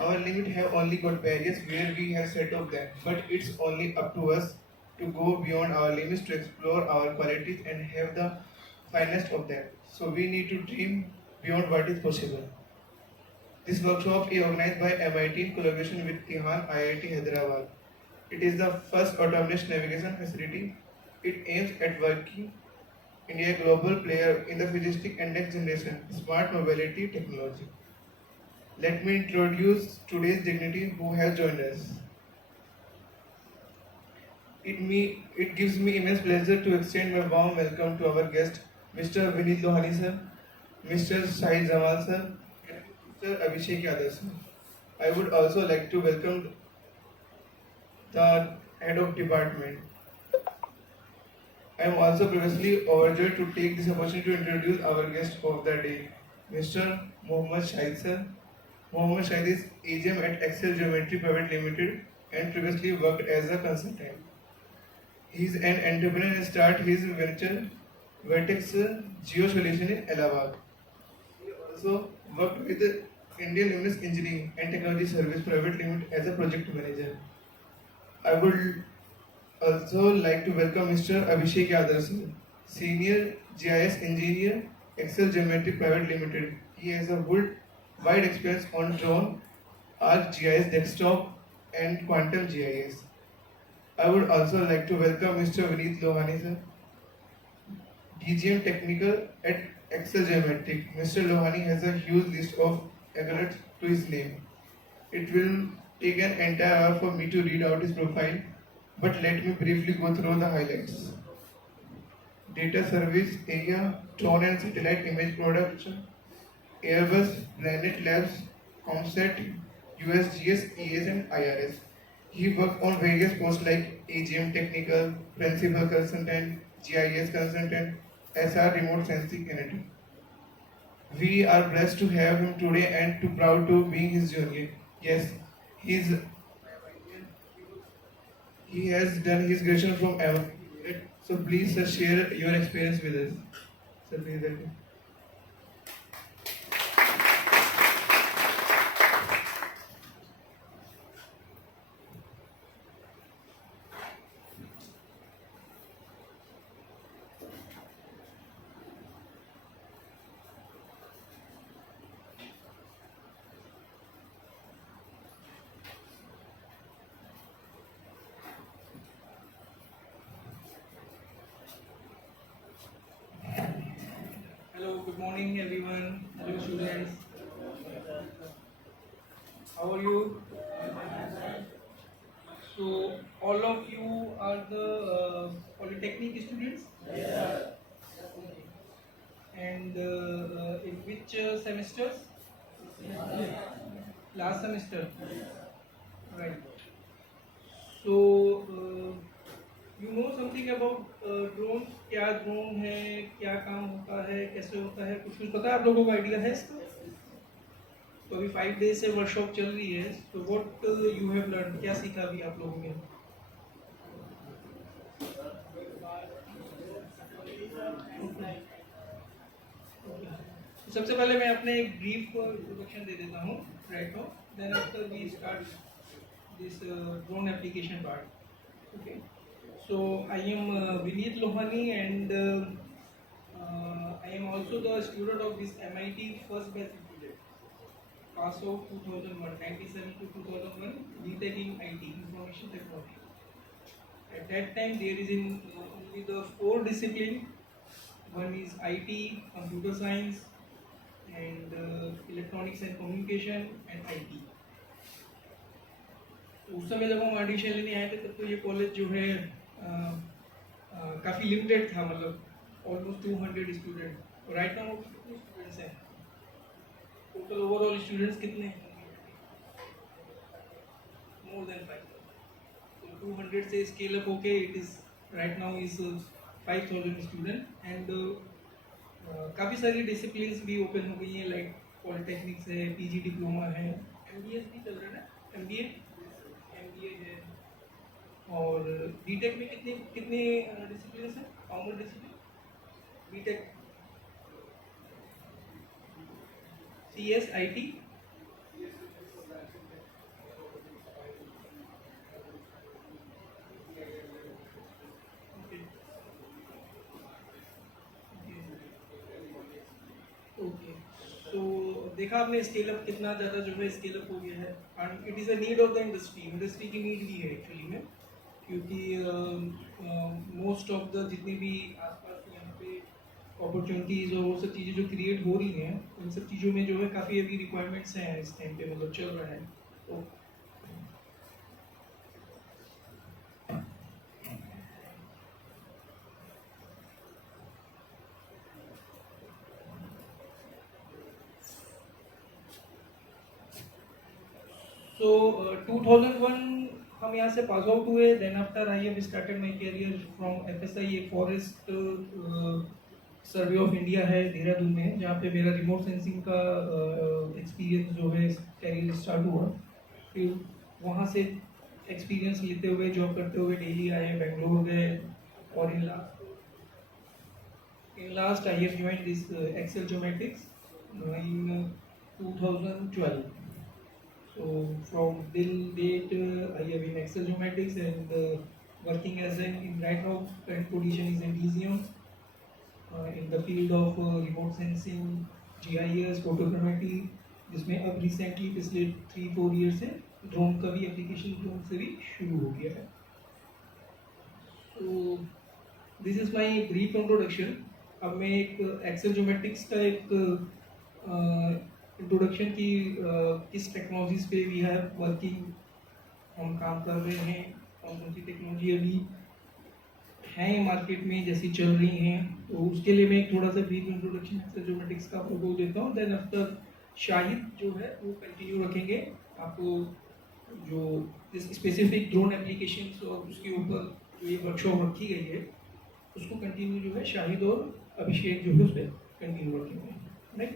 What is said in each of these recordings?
Our limit have only got barriers where we have set up them, but it's only up to us to go beyond our limits to explore our qualities and have the finest of them. So we need to dream beyond what is possible. This workshop is organized by MIT in collaboration with Tihan IIT Hyderabad. It is the first autonomous navigation facility. It aims at working India a global player in the futuristic and next generation smart mobility technology. Let me introduce today's dignity who has joined us. It gives me immense pleasure to extend my warm welcome to our guest, Mr. Vinit Lohani sir, Mr. Shahid Jamal sir, and Mr. Abhishek Yadav sir. I would also like to welcome the head of department. I am also previously overjoyed to take this opportunity to introduce our guest of the day, Mr. Mohammad Shahid sir. Mohammad Shahid is AGM at Excel Geometry Private Limited and previously worked as a consultant. He is an entrepreneur and started his venture Vertex Geo Solution in Allahabad. He also worked with Indian Luminous Engineering and Technology Service Private Limited as a project manager. I would also like to welcome Mr. Abhishek Yadav, sir, Senior GIS Engineer, Excel Geometry Private Limited. He has a wide experience on drone, ArcGIS desktop, and quantum GIS. I would also like to welcome Mr. Vineet Lohani, sir, DGM Technical at Excel Geometric. Mr. Lohani has a huge list of accolades to his name. It will take an entire hour for me to read out his profile, but let me briefly go through the highlights. Data service area, drone and satellite image production, Airbus, Planet Labs, ComSat, USGS, ES and IRS. He worked on various posts like AGM Technical, Principal Consultant, GIS Consultant, SR Remote Sensing Editor. We are blessed to have him today and too proud to be his junior. Yes, he's he has done his graduation from MIT. So please share your experience with us. Sir, please welcome. Hello, good morning everyone. Hello students. How are you? So all of you are the polytechnic students and in which semesters? Last semester. Right. So you know something about drones? क्या drone है, क्या काम होता है, कैसे होता है, कुछ पता है आप लोगों को आइडिया है इसका? तो अभी 5 डेज से वर्कशॉप चल रही है, तो व्हाट यू हैव लर्न, क्या सीखा अभी आप लोगों ने? सबसे पहले मैं अपने एक ब्रीफ इंट्रोडक्शन दे देता हूँ right now, then after we start this drone application part. Okay, so I am Vineet Lohani and I am also the student of this MIT first batch student, pass out 2001, 97 to 2001, BTech in IT, Information Technology. At that time there is in only the 4 discipline, one is IT, computer science and electronics and communication and IT. उस समय जब हम audition लेने आए थे तब तो ये कॉलेज जो है काफ़ी लिमिटेड था, मतलब ऑलमोस्ट 200 स्टूडेंट. राइट नाउ कितने स्टूडेंट्स हैं टोटल? ओवरऑल स्टूडेंट्स कितने हैं? More than 5,000. तो 200 से स्केल अप होके it is right now is 5,000 student and काफ़ी सारी डिसिप्लिन्स भी ओपन हो गई हैं, लाइक पॉलिटेक्निक्स है, पीजी डिप्लोमा है, एमबीएस भी चल रहा है ना, एमबीए है. और बीटेक में कितने कितने डिसिप्लिन हैं? Common discipline BTech, CS, IT, देखा आपने स्केल अप कितना ज़्यादा जो है स्केल अप हो गया है, and it is a need of the industry की नीड भी है एक्चुअली में, क्योंकि मोस्ट ऑफ द जितनी भी आसपास यहाँ पे अपॉर्चुनिटीज़ और वो सब चीज़ें जो क्रिएट हो रही हैं, उन सब चीज़ों में जो है काफ़ी अभी रिक्वायरमेंट्स हैं इस टाइम पे, मतलब चल रहा है। तो So 2001 हम यहाँ से पास आउट हुए, then after I have started my career from FSI, एक फॉरेस्ट सर्वे ऑफ इंडिया है देहरादून में, जहाँ पे मेरा रिमोट सेंसिंग का एक्सपीरियंस जो है करियर स्टार्ट हुआ। फिर वहाँ से एक्सपीरियंस लेते हुए जॉब करते हुए दिल्ली आए, बेंगलोर गए, और in last I have join this Excel geomatics in 2012. So from till date, I have in Excel Geomatics and working as an in right now current position is in Elysium in the field of remote sensing, GIS, photogrammetry, जिसमें अब recently पिछले 3-4 year से drone का भी application drone से भी शुरू हो गया है। So this is my brief introduction. अब मैं एक एक्सेल ज्योमेट्रिक्स का एक इंट्रोडक्शन की किस टेक्नोलॉजीज पे वी हैव वर्किंग, हम काम कर रहे हैं, कौन कौन सी टेक्नोलॉजी अभी हैं मार्केट में जैसी चल रही हैं, तो उसके लिए मैं एक थोड़ा सा ब्रीफ इंट्रोडक्शन एक्सेल ज्योमेट्रिक्स का आपको देता हूँ। देन आफ्टर शाहिद जो है वो कंटिन्यू रखेंगे आपको जो इस स्पेसिफिक ड्रोन एप्लीकेशन और उसके ऊपर जो ये वर्कशॉप रखी गई है उसको कंटिन्यू जो है शाहिद और अभिषेक जो है उस पर कंटिन्यू रखेंगे, right.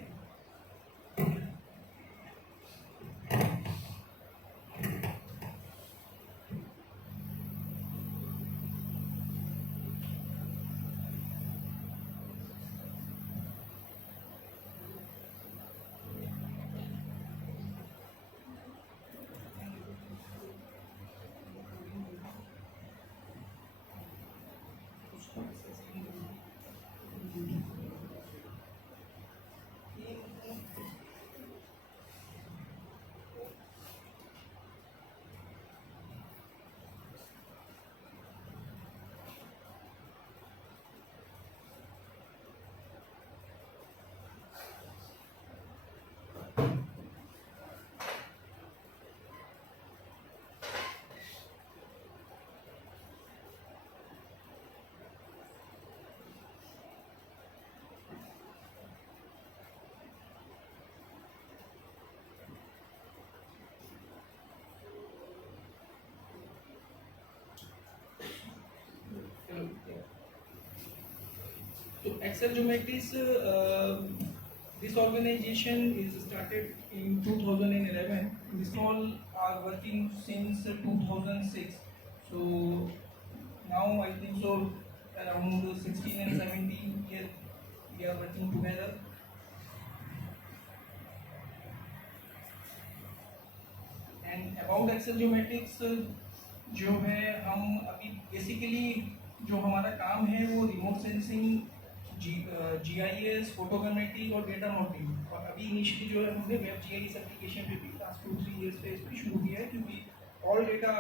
So Excel Geometrics, this organization is started in 2011. This all are working since 2006. So now I think so around 16 and 17 years we are working together. And about Excel Geometrics जो है हम अभी basically जो हमारा काम है वो remote sensing, GIS, photogrammetry और डेटा मॉडलिंग, और अभी इनिशियली जो है हमने वेब GIS एप्लीकेशन पे भी लास्ट 2-3 इयर्स पे इस पर शुरू किया है, क्योंकि all data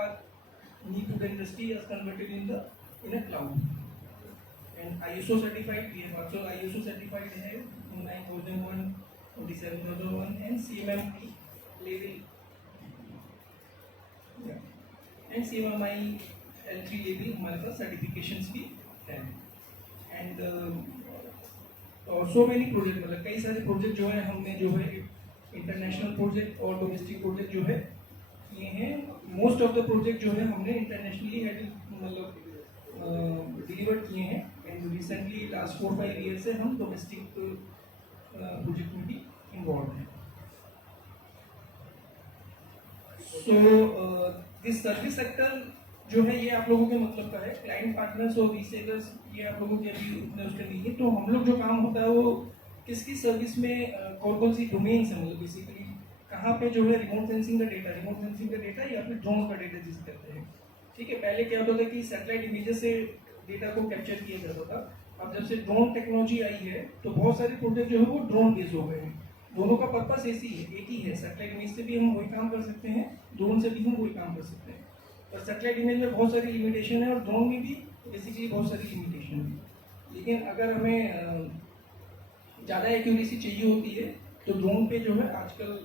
need to the industry is converted in a cloud. And ISO certified, we have also ISO certified है 9001, 27001 एंड CMMP level and CMMI L3 level हमारे पास सर्टिफिकेशंस भी हैं। एंड सो मेनी प्रोजेक्ट, मतलब कई सारे प्रोजेक्ट जो है हमने जो है इंटरनेशनल प्रोजेक्ट और डोमेस्टिक प्रोजेक्ट जो है किए हैं। मोस्ट ऑफ द प्रोजेक्ट जो है हमने इंटरनेशनली मतलब डिलीवर किए हैं, एंड रिसेंटली लास्ट 4-5 ईयर से हम डोमेस्टिक प्रोजेक्ट में भी इन्वॉल्व हैं। सो दिस सर्विस सेक्टर जो है ये आप लोगों के मतलब का है, क्लाइंट पार्टनर्स और रीसेलर्स ये आप लोगों के अभी उतने उसके नहीं है। तो हम लोग जो काम होता है वो किसकी सर्विस में कौन कौन सी डोमेन्स है, मतलब बेसिकली कहाँ पे जो है रिमोट सेंसिंग का डेटा या फिर ड्रोन का डेटा जिसे कहते हैं, ठीक है। पहले क्या होता था कि सैटेलाइट इमेजेस से डेटा को कैप्चर किया जाता था। अब जब से ड्रोन टेक्नोलॉजी आई है तो बहुत सारे प्रोजेक्ट जो है वो ड्रोन बेस्ड हो गए हैं। दोनों का पर्पस एक ही है। सैटेलाइट इमेज से भी हम वही काम कर सकते हैं, ड्रोन से भी हम वही काम कर सकते हैं। पर सैटेलाइट इमेज में बहुत सारी लिमिटेशन है और ड्रोन में भी बेसिकली बहुत सारी लिमिटेशन है। लेकिन अगर हमें ज़्यादा एक्यूरेसी चाहिए होती है तो ड्रोन पे जो है आजकल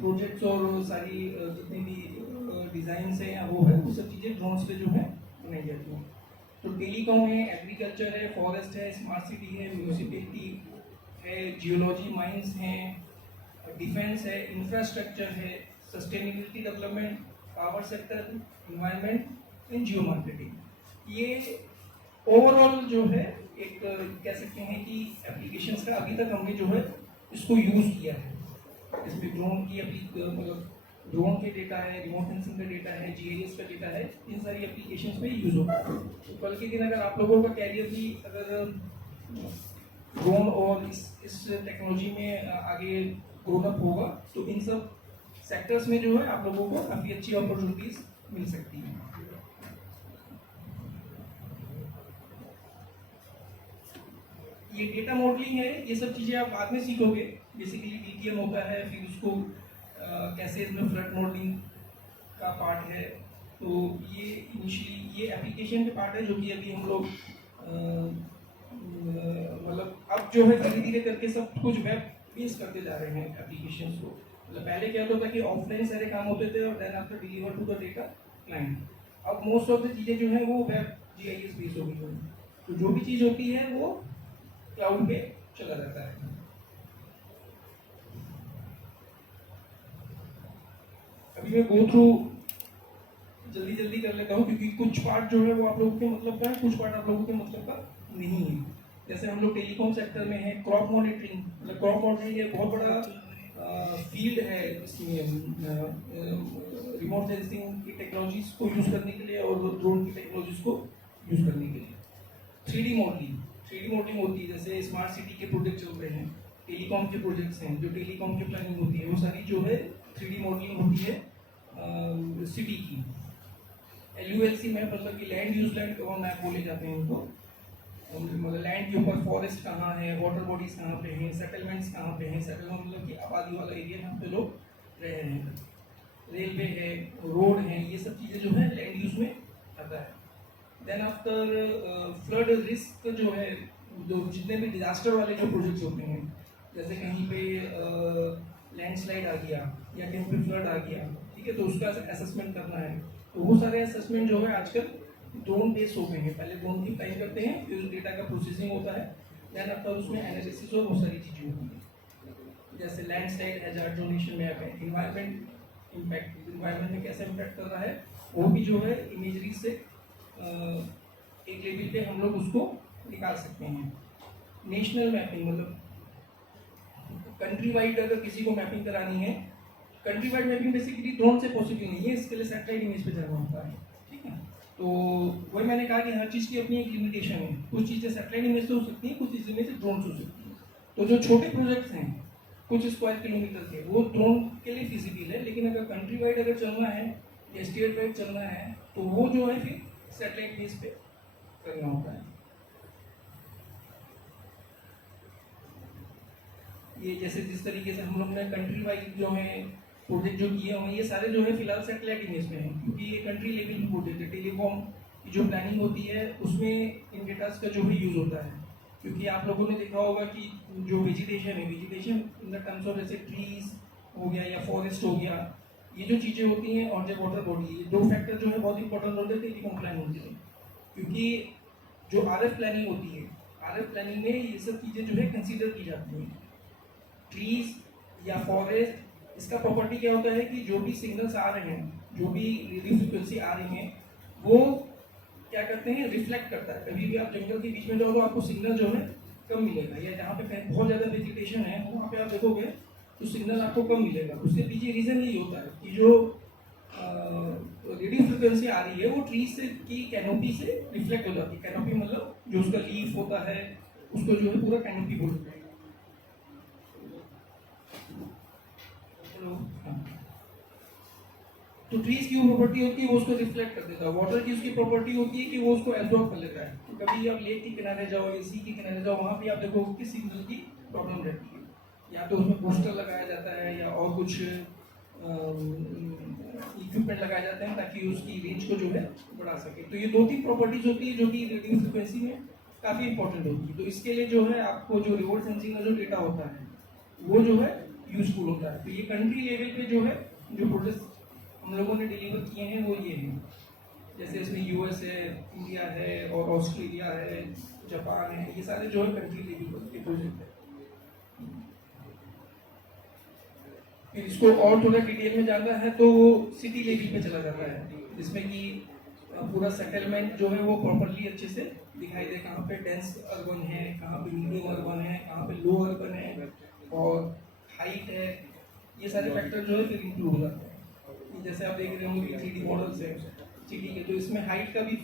प्रोजेक्ट्स और सारी जितनी भी डिज़ाइंस हैं या वो है, वो सब चीज़ें ड्रोन्स पे जो है बनाई जाती हैं। तो टेलीकॉम है, एग्रीकल्चर है, फॉरेस्ट है, स्मार्ट सिटी है, म्यूनिसिपैलिटी है, जियोलॉजी माइंस हैं, डिफेंस है, इंफ्रास्ट्रक्चर है, sustainability development, power sector, environment and Jio marketing. ये ओवरऑल जो है एक कह सकते हैं कि एप्लीकेशंस का अभी तक हमने जो है इसको यूज़ किया है। इसमें ड्रोन की मतलब ड्रोन के डेटा है, रिमोट सेंसिंग का डेटा है, जीआईएस का डेटा है, इन सारी एप्लीकेशंस में यूज़ होता है। तो कल के दिन अगर आप लोगों का कैरियर भी अगर ड्रोन और इस टेक्नोलॉजी में आगे ग्रोन अप होगा तो इन सब सेक्टर्स में जो है आप लोगों को काफ़ी अच्छी अपॉर्चुनिटीज मिल सकती हैं। ये डेटा मॉडलिंग है, ये सब चीज़ें आप बाद में सीखोगे। बेसिकली डीटीएम होता है, फिर उसको कैसे इसमें फ्लड मॉडलिंग का पार्ट है। तो ये इनिशियली ये एप्लीकेशन के पार्ट है जो कि अभी हम लोग मतलब अब जो है धीरे धीरे करके सब कुछ वेब बेस करते जा रहे हैं एप्लीकेशंस को। मतलब पहले क्या होता था कि ऑफलाइन सारे काम होते थे और then after deliver to the data client. अब मोस्ट ऑफ द चीज़ें जो है वो वेब जीआईएस बेस हो गई हैं। तो जो भी चीज़ होती है वो क्लाउड पे चला जाता है। अभी मैं गो थ्रू जल्दी कर लेता हूँ क्योंकि कुछ पार्ट जो है वो आप लोगों के मतलब का है, कुछ पार्ट आप लोगों के मतलब का नहीं है। जैसे हम लोग टेलीकॉम सेक्टर में है, क्रॉप मॉनिटरिंग, मतलब क्रॉप मॉनिटरिंग एक बहुत बड़ा फील्ड है इसमें रिमोट सेंसिंग की टेक्नोलॉजीज को यूज़ करने के लिए और ड्रोन की टेक्नोलॉजीज को यूज़ करने के लिए। 3D मॉडलिंग होती है, जैसे स्मार्ट सिटी के प्रोजेक्ट चल रहे हैं, टेलीकॉम के प्रोजेक्ट्स हैं, जो टेलीकॉम की प्लानिंग होती है वो सारी जो है 3D मॉडलिंग होती है सिटी की। LULC मैप मतलब कि लैंड यूज लैंड मैप बोले जाते हैं इनको। मतलब लैंड के ऊपर फॉरेस्ट कहाँ है, वाटर बॉडीज कहाँ पे हैं, सेटलमेंट्स कहाँ पे हैं, सेटलमेंट मतलब कि आबादी वाला एरिया जहाँ पे लोग रह रहे हैं, रेलवे है, रोड है, ये सब चीज़ें जो है लैंड यूज में आता है। देन आफ्टर फ्लड रिस्क जो है, जो जितने भी डिजास्टर वाले जो प्रोजेक्ट्स होते हैं, जैसे कहीं पे लैंडस्लाइड आ गया या कहीं पे फ्लड आ गया, ठीक है, तो उसका असेसमेंट करना है। तो वो सारे असेसमेंट जो है आजकल ड्रोन बेस्ड हो गए हैं। पहले ड्रोन की फ्लाइंग करते हैं, फिर उस डेटा का प्रोसेसिंग होता है, देन आफ्टर उसमें एनालिसिस और बहुत सारी चीज़ें होती हैं। जैसे लैंडस्लाइड हैजार्ड जोनेशन मैप है, इन्वायरमेंट इम्पैक्ट, इन्वायरमेंट में कैसे इम्पैक्ट कर रहा है वो भी जो है इमेजरी से एक लेवल पे हम लोग उसको निकाल सकते हैं। नेशनल मैपिंग मतलब कंट्री वाइड अगर किसी को मैपिंग करानी है, country wide mapping basically drone से पॉसिबल नहीं है, इसके लिए सैटेलाइट इमेज पे जाना होता है, ठीक है। तो वही मैंने कहा कि हर चीज़ की अपनी एक लिमिटेशन है। कुछ चीज़ें सैटेलाइट इमेज से हो सकती हैं, कुछ चीज़ें से ड्रोन से हो सकती हैं। तो जो छोटे प्रोजेक्ट्स हैं कुछ स्क्वायर किलोमीटर के, वो ड्रोन के लिए फिजिबल है, लेकिन अगर कंट्री वाइड अगर चलना है या स्टेट वाइड चलना है तो वो जो है फिर सैटेलाइट बेस पे करना होता है। ये जैसे जिस तरीके से हम लोग ने कंट्री वाइज जो है प्रोजेक्ट जो किए हुए हैं, ये सारे जो है फिलहाल सैटेलाइट इमेज में है, क्योंकि ये कंट्री लेवल की प्रोजेक्ट है। टेलीकॉम की जो प्लानिंग होती है उसमें इन डेटास का जो है यूज़ होता है, क्योंकि आप लोगों ने देखा होगा कि जो वेजिटेशन है, vegetation in the terms of जैसे ट्रीज हो गया या फॉरेस्ट हो गया, ये जो चीज़ें होती हैं, और जो वाटर बॉडी, ये दो फैक्टर जो है बहुत इंपॉर्टेंट होते हैं टेलीकॉम प्लानिंग होती है। क्योंकि जो RF प्लानिंग होती है, RF प्लानिंग में ये सब चीज़ें जो है कंसीडर की जाती हैं। ट्रीज या फॉरेस्ट, इसका प्रॉपर्टी क्या होता है कि जो भी सिग्नल्स आ रहे हैं, जो भी रेडियो फ्रिक्वेंसी आ रही हैं, वो क्या करते हैं, रिफ्लेक्ट करता है। कभी भी आप जंगल के बीच में जाओ तो आपको सिग्नल जो है कम मिलेगा, या जहाँ पे बहुत ज़्यादा वेजिटेशन है वहाँ पे आप देखोगे तो सिग्नल आपको कम मिलेगा। उसके पीछे रीज़न यही होता है कि जो रेडियो फ्रिक्वेंसी आ रही है वो ट्रीज से की कैनोपी से रिफ्लेक्ट हो जाती है। कैनोपी मतलब जो उसका लीफ होता है उसको जो है पूरा कैनोपी बोलते हैं। तो ट्रीज की वो प्रॉपर्टी होती है वो उसको रिफ्लेक्ट कर देता है। वाटर की उसकी प्रॉपर्टी होती है कि वो उसको एब्जॉर्ब कर लेता है। तो कभी आप लेक के किनारे जाओ या सी के किनारे जाओ, वहाँ भी आप देखो कि सिग्नल की प्रॉब्लम रहती है। या तो उसमें पोस्टर लगाया जाता है या और कुछ इक्विपमेंट लगाए जाते हैं ताकि उसकी रेंज को जो है बढ़ा सके। तो ये 2-3 प्रॉपर्टीज होती है जो कि रेडियो फ्रिक्वेंसी में काफ़ी इंपॉर्टेंट होती है। तो इसके लिए जो है आपको जो रिमोट सेंसिंग का जो डेटा होता है वो जो है यूजफुल होता है। तो ये कंट्री लेवल पे जो है जो प्रोजेक्ट हम लोगों ने डिलीवर किए हैं वो ये हैं, जैसे इसमें यूएस है, इंडिया है और ऑस्ट्रेलिया है, जापान है, ये सारे जो है कंट्री लेवल के प्रोजेक्ट है। फिर इसको और थोड़ा डिटेल में जानना है तो वो सिटी लेवल पे चला जाता है, जिसमें कि पूरा सेटलमेंट जो है वो प्रॉपरली अच्छे से दिखाई दे, कहाँ पे डेंस अर्बन है, कहाँ पे मीडियम अर्बन है, कहाँ पे लो अर्बन है और हाइट है, ये सारे फैक्टर जो है फिर इंक्लूड हो जाते हैं। जैसे आप देख रहे होंगे 3D मॉडल्स है सिटी के, तो इसमें हाइट का भी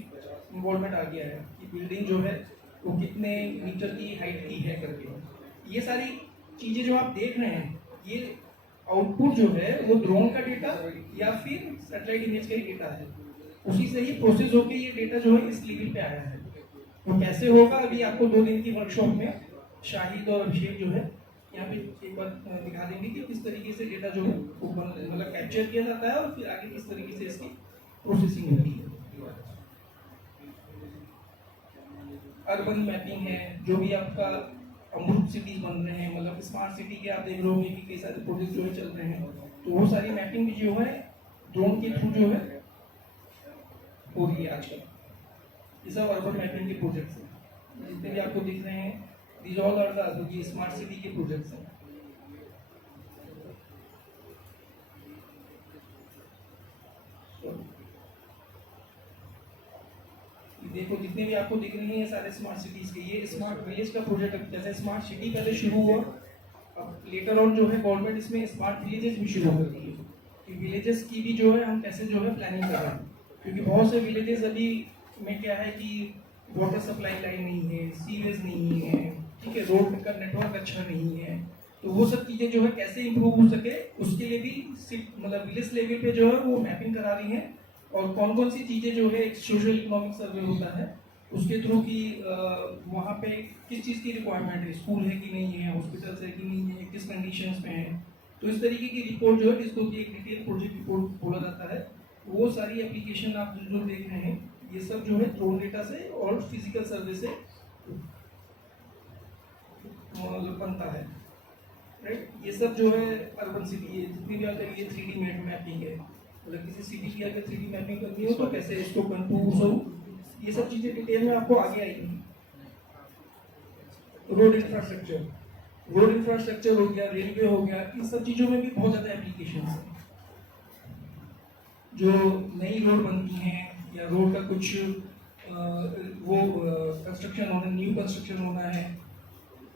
इन्वॉल्वमेंट आ गया है कि बिल्डिंग जो है वो कितने मीटर की हाइट की है करके। ये सारी चीज़ें जो आप देख रहे हैं ये आउटपुट जो है वो ड्रोन का डेटा या फिर सैटेलाइट इमेज का ही डेटा है, उसी से ही प्रोसेस होकर ये डेटा जो है इस लेवल पे आया है। तो कैसे होगा अभी आपको 2 दिन की वर्कशॉप में शाहिद और अभिषेक जो है यहाँ पे एक बार दिखा देंगे कि किस तरीके से डेटा जो है वो मतलब कैप्चर किया जाता है और फिर आगे किस तरीके से इसकी प्रोसेसिंग होती है। अर्बन मैपिंग है, जो भी आपका अमृत सिटीज बन रहे हैं, मतलब स्मार्ट सिटी के आप देख रहे होंगे कि कई सारे प्रोजेक्ट जो है चल रहे हैं, तो वो सारी मैपिंग भी जो है ड्रोन के थ्रू जो है हो रही है आजकल। ये सब अर्बन मैपिंग के प्रोजेक्ट्स हैं जितने भी आपको दिख रहे हैं, these all are the smart city के प्रोजेक्ट्स हैं। देखो जितने भी आपको दिख रहे हैं ये सारे स्मार्ट सिटीज के, ये स्मार्ट विलेज का प्रोजेक्ट, जैसे स्मार्ट सिटी पहले शुरू हुआ, अब लेटर ऑन जो है गवर्नमेंट इसमें स्मार्ट विलेजेस भी शुरू करती है कि विलेजेस की भी जो है हम कैसे जो है प्लानिंग कर रहे हैं, क्योंकि बहुत से विलेजेस अभी में क्या है कि वाटर सप्लाई लाइन नहीं है, सीवेज नहीं है, ठीक है, रोड का नेटवर्क अच्छा नहीं है, तो वो सब चीज़ें जो है कैसे इम्प्रूव हो सके उसके लिए भी मतलब विलेज लेवल पे जो है वो मैपिंग करा रही है। और कौन कौन सी चीज़ें जो है एक सोशल इकोनॉमिक सर्वे होता है उसके थ्रू की वहाँ पे किस चीज़ की रिक्वायरमेंट है, स्कूल है कि नहीं है, हॉस्पिटल्स है कि नहीं है, किस कंडीशंस में है, तो इस तरीके की रिपोर्ट जो है जिसको कि एक डिटेल प्रोजेक्ट रिपोर्ट बोला जाता है, वो सारी एप्लीकेशन आप जो देख रहे हैं ये सब जो है ड्रोन डेटा से और फिजिकल सर्वे से बनता है, राइट। ये सब जो है अर्बन सिटी है, जितनी भी अगर ये 3D मैपिंग है, मतलब किसी सिटी की अगर 3D मैपिंग करनी हो तो कैसे इसको कंटूर्स हो, ये सब चीज़ें डिटेल में आपको आगे आएगी। रोड इंफ्रास्ट्रक्चर हो गया, रेलवे हो गया, इन सब चीज़ों में भी बहुत ज़्यादा एप्लीकेशन है। जो नई रोड बनती हैं या रोड का कुछ कंस्ट्रक्शन होना, न्यू कंस्ट्रक्शन होना है,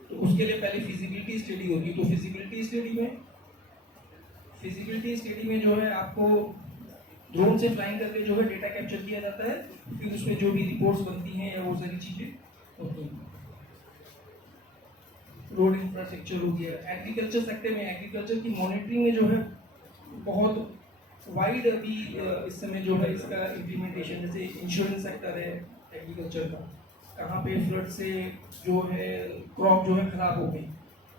तो उसके लिए पहले फिजिबिलिटी स्टडी होगी। तो फिजिबिलिटी स्टडी में जो है आपको ड्रोन से फ्लाइंग करके जो है डेटा कैप्चर किया जाता है, फिर उसमें जो भी रिपोर्ट्स बनती हैं या वो सारी चीज़ें होती हैं। रोड इंफ्रास्ट्रक्चर हो गया, एग्रीकल्चर सेक्टर में एग्रीकल्चर की मॉनिटरिंग में जो है बहुत वाइड अभी इस समय जो है इसका इम्प्लीमेंटेशन, जैसे इंश्योरेंस सेक्टर है एग्रीकल्चर का, कहाँ पे फ्लड से जो है क्रॉप जो है खराब हो गई,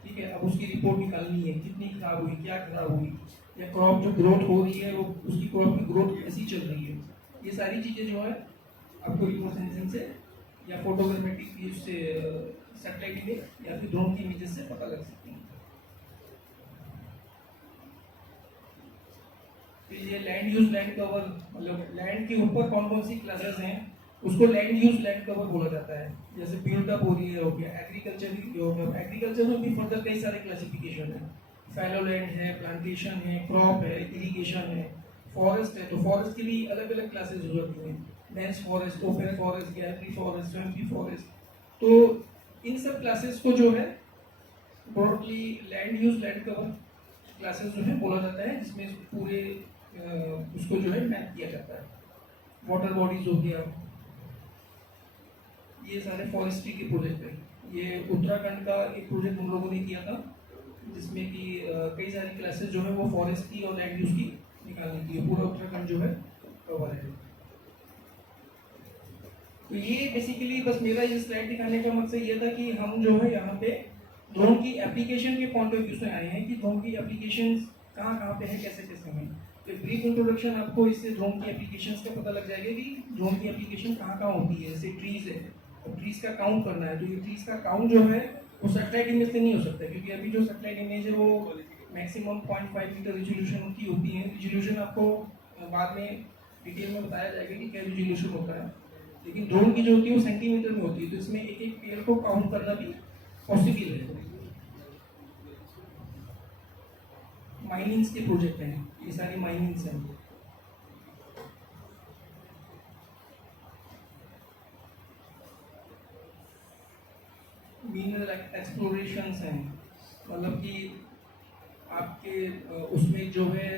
ठीक है, अब उसकी रिपोर्ट निकालनी है, कितनी खराब हुई, क्या खराब हुई, या क्रॉप जो ग्रोथ हो रही है वो उसकी क्रॉप की ग्रोथ कैसी चल रही है, ये सारी चीज़ें जो है आपको रिमोट सेंसिंग से या फोटोग्रामेट्रिक से सैटेलाइट इमेज या फिर ड्रोन की इमेजेस से पता लग सकती है। फिर ये लैंड यूज लैंड कवर, मतलब लैंड के ऊपर कौन कौन सी क्लासेस हैं उसको लैंड यूज लैंड कवर बोला जाता है। जैसे बिल्ड अप हो रही है हो गया, एग्रीकल्चर हो गया, एग्रीकल्चर में भी फर्दर कई सारे क्लासिफिकेशन है, फैलो लैंड है, प्लांटेशन है, क्रॉप है, इरिगेशन है, फॉरेस्ट है, तो फॉरेस्ट की भी अलग अलग क्लासेस हो जाती हैं, dense forest, open forest, gallery forest, swampy forest. तो इन सब क्लासेस को जो है broadly land use land cover classes जो है बोला जाता है, जिसमें पूरे उसको जो है मैप किया जाता है। वाटर बॉडीज हो गया, ये सारे फॉरेस्ट्री के प्रोजेक्ट है। ये उत्तराखंड का एक प्रोजेक्ट हम लोगों ने किया था जिसमें कि कई सारी क्लासेस जो है वो फॉरेस्ट की और लैंड यूज की निकालनी थी, पूरा उत्तराखंड जो है कवर है। तो ये बेसिकली बस मेरा ये स्लाइड दिखाने का मकसद ये था कि हम जो है यहाँ पे ड्रोन की एप्लीकेशन के पॉइंट ऑफ व्यू से आए हैं कि ड्रोन की एप्लीकेशन कहाँ कहाँ पे है, कैसे कैसे में। तो ब्रीफ इंट्रोडक्शन आपको इससे ड्रोन की एप्लीकेशंस का पता लग जाएगा कि ड्रोन की एप्लीकेशन कहाँ कहाँ होती है। जैसे ट्रीज है, और ट्रीज का काउंट करना है, तो ये ट्रीज का काउंट जो है वो सैटेलाइट इमेज से नहीं हो सकता, क्योंकि अभी जो सैटेलाइट इमेज है वो मैक्सिमम 0.5 मीटर रिजोल्यूशन की होती है। रिजोल्यूशन आपको बाद में डिटेल में बताया जाएगा कि क्या रिजोल्यूशन होता है, लेकिन ड्रोन की जो होती है वो सेंटीमीटर में होती है, तो इसमें एक एक पेड़ को काउंट करना भी पॉसिबल है। माइनिंग्स के प्रोजेक्ट हैं, ये सारी माइनिंग्स हैं। मिनरल एक्सप्लोरेशंस हैं, मतलब कि आपके उसमें जो है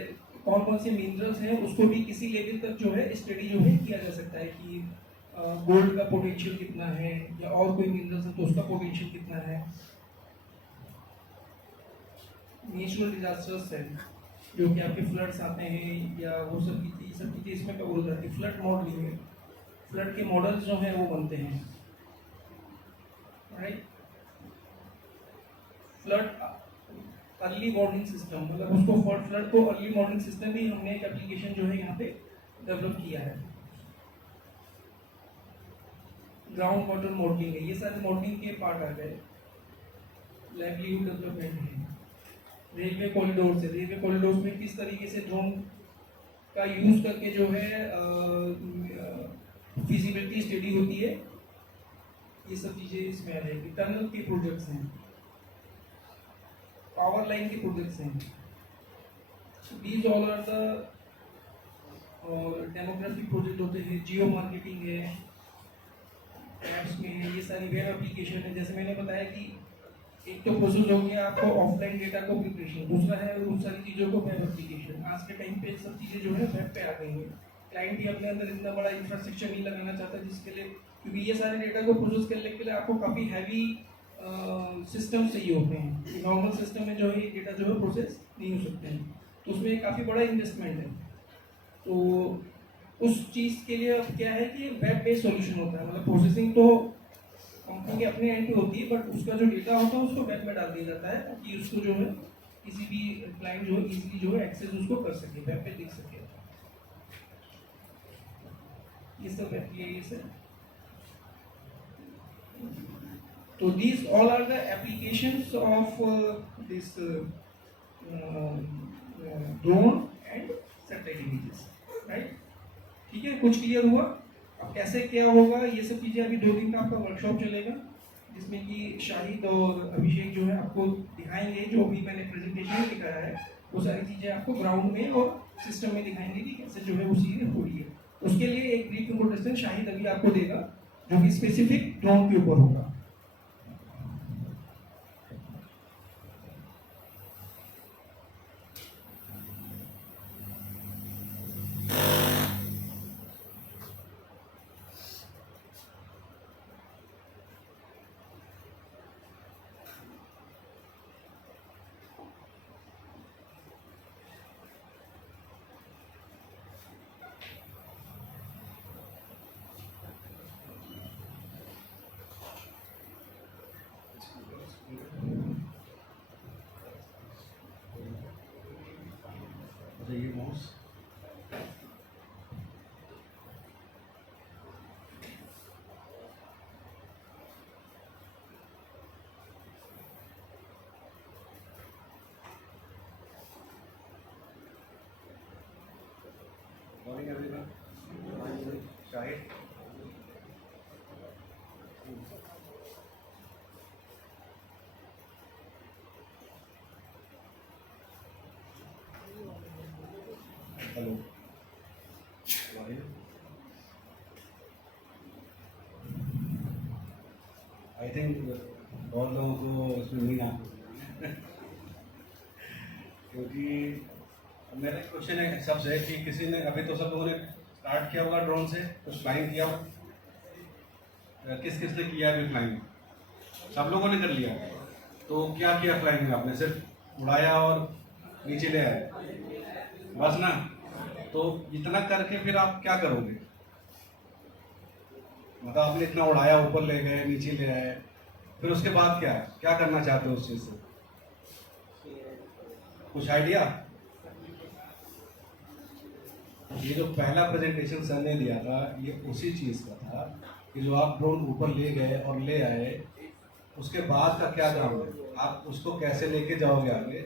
कौन कौन से मिनरल्स हैं उसको भी किसी लेवल तक जो है स्टडी जो है किया जा सकता है कि गोल्ड का पोटेंशियल कितना है, या और कोई मिनरल्स है तो उसका पोटेंशियल कितना है। नेचुरल डिजास्टर्स है, जो कि आपके फ्लड्स आते हैं या वो सब चीज़ें इसमें कवर हो जाती है। फ्लड मॉडलिंग है, फ्लड के मॉडल्स जो हैं वो बनते हैं, right. Flood early warning system, मतलब उसको फ्लड को अर्ली वार्निंग सिस्टम भी हमने एक एप्लीकेशन जो है यहाँ पे डेवलप किया है। ग्राउंड वाटर मॉडलिंग है, ये सारे मॉडलिंग के पार्ट आ गए। लाइवलीहुड डेवलपमेंट है, रेलवे कॉरिडोर से, रेलवे कॉरिडोर में किस तरीके से ड्रोन का यूज करके जो है फिजिबिलिटी स्टडी होती है, ये सब चीज़ें इसमें आ जाएगी। टनल के प्रोजेक्ट्स हैं, पावर लाइन के प्रोजेक्ट्स हैं। These all are the demographic project होते हैं। जियो मार्केटिंग है, ऐप्स में है, ये सारी वेब एप्लीकेशन है। जैसे मैंने बताया कि एक तो प्रोसेस हो गया आपको ऑफलाइन डेटा को प्रिपरेशन, दूसरा है उन सारी चीज़ों को वेब एप्लीकेशन। आज के टाइम पे सब चीज़ें जो है वेब पे आ गई हैं। क्लाइंट भी अपने अंदर इतना बड़ा इंफ्रास्ट्रक्चर नहीं लगाना चाहता, जिसके लिए, क्योंकि ये सारे डेटा को प्रोसेस करने के लिए आपको काफ़ी हैवी सिस्टम चाहिए होते हैं। नॉर्मल सिस्टम में जो है ये डेटा जो है प्रोसेस नहीं हो सकते हैं, तो उसमें काफ़ी बड़ा इन्वेस्टमेंट है। तो उस चीज़ के लिए अब क्या है कि वेब बेस्ड सॉल्यूशन होता है, मतलब प्रोसेसिंग तो कंपनी के अपने एंड पे होती है, बट उसका जो डेटा होता है उसको वेब में डाल दिया जाता है, ताकि उसको जो है किसी भी क्लाइंट जो है इजीली जो है एक्सेस उसको कर सके, वेब पे देख सके। ये सब एप्लीकेशन है। तो these all are the applications of this drone and satellite images, right? ठीक है, कुछ क्लियर हुआ? अब कैसे क्या होगा ये सब चीज़ें, अभी 2 दिन का आपका वर्कशॉप चलेगा, जिसमें कि शाहिद और अभिषेक जो है आपको दिखाएंगे, जो भी मैंने प्रेजेंटेशन में दिखाया है वो सारी चीज़ें आपको ग्राउंड में और सिस्टम में दिखाएंगे कि कैसे जो है वो चीज़ें हो रही है। उसके लिए एक ब्रीफ इंट्रोडक्शन शाहिद अभी आपको देगा, जो कि स्पेसिफिक ड्रोन के ऊपर होगा। ये mouse morning everyone, Shahid. Hello, I think बहुत लोगों को इसमें नहीं आ क्योंकि मेरा क्वेश्चन है सबसे कि किसी ने अभी तो सब लोगों ने स्टार्ट किया होगा ड्रोन से, कुछ फ्लाइंग किया होगा, किस किस ने किया अभी फ्लाइंग? सब लोगों ने कर लिया। तो क्या किया फ्लाइंग में आपने? सिर्फ उड़ाया और नीचे ले आए बस ना? तो इतना करके फिर आप क्या करोगे? मतलब आपने इतना उड़ाया, ऊपर ले गए, नीचे ले आए, फिर उसके बाद क्या करना चाहते हो उस चीज़ से? कुछ आइडिया? ये जो पहला प्रेजेंटेशन सर ने दिया था ये उसी चीज़ का था कि जो आप ड्रोन ऊपर ले गए और ले आए, उसके बाद का क्या काम है, आप उसको कैसे लेके जाओगे आगे,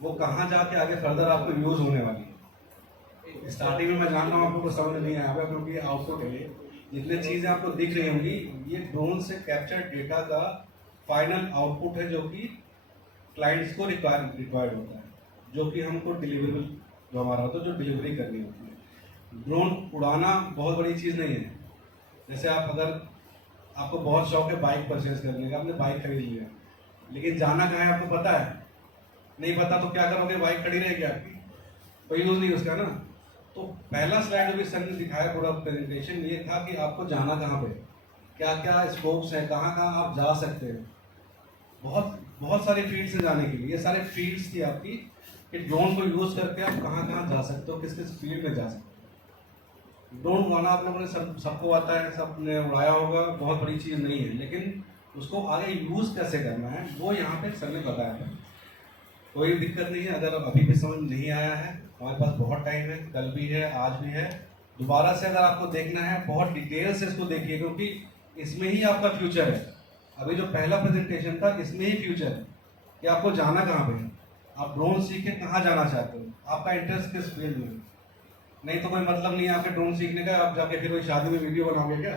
वो कहाँ जाके आगे फर्दर आपको यूज़ होने वाली है। स्टार्टिंग में मैं जान रहा हूँ आप लोगों को समझ नहीं आया होगा क्योंकि आउटपुट है, जितने चीज़ें आपको दिख रही होंगी ये ड्रोन से कैप्चर डेटा का फाइनल आउटपुट है जो कि क्लाइंट्स को रिक्वायर्ड होता है, जो कि हमको डिलीवरेबल जो हमारा होता है जो डिलीवरी करनी होती है। ड्रोन उड़ाना बहुत बड़ी चीज़ नहीं है। जैसे अगर आपको बहुत शौक है बाइक परचेज करने का, आपने बाइक खरीद लिया, लेकिन जाना कहाँ है आपको पता है? नहीं पता तो क्या करोगे? बाइक खड़ी रहेगी आपकी, कोई यूज़ नहीं उसका ना। तो पहला स्लाइड जो भी सर ने दिखाया पूरा प्रेजेंटेशन ये था कि आपको जाना कहाँ पे, क्या क्या स्कोप्स हैं, कहाँ कहाँ आप जा सकते हैं। बहुत बहुत सारी फील्ड्स हैं जाने के लिए, ये सारे फील्ड्स थी आपकी कि ड्रोन को यूज़ करके आप कहाँ कहाँ जा सकते हो, किस किस फील्ड में जा सकते हो। ड्रोन उड़ाना आप लोगों ने सबको आता है, सबने उड़ाया होगा, बहुत बड़ी चीज़ नहीं है, लेकिन उसको आगे यूज़ कैसे करना है वो यहाँ पे सर ने बताया है। कोई दिक्कत नहीं है, अगर अभी भी समझ नहीं आया है हमारे पास बहुत टाइम है, कल भी है आज भी है, दोबारा से अगर आपको देखना है बहुत डिटेल से इसको देखिए क्योंकि इसमें ही आपका फ्यूचर है। अभी जो पहला प्रेजेंटेशन था इसमें ही फ्यूचर है कि आपको जाना कहाँ पे है, आप ड्रोन सीख के कहाँ जाना चाहते हो, आपका इंटरेस्ट किस फील्ड में। नहीं तो कोई मतलब नहीं है आपके ड्रोन सीखने का, आप जाके फिर कोई शादी में वीडियो बनाओगे क्या?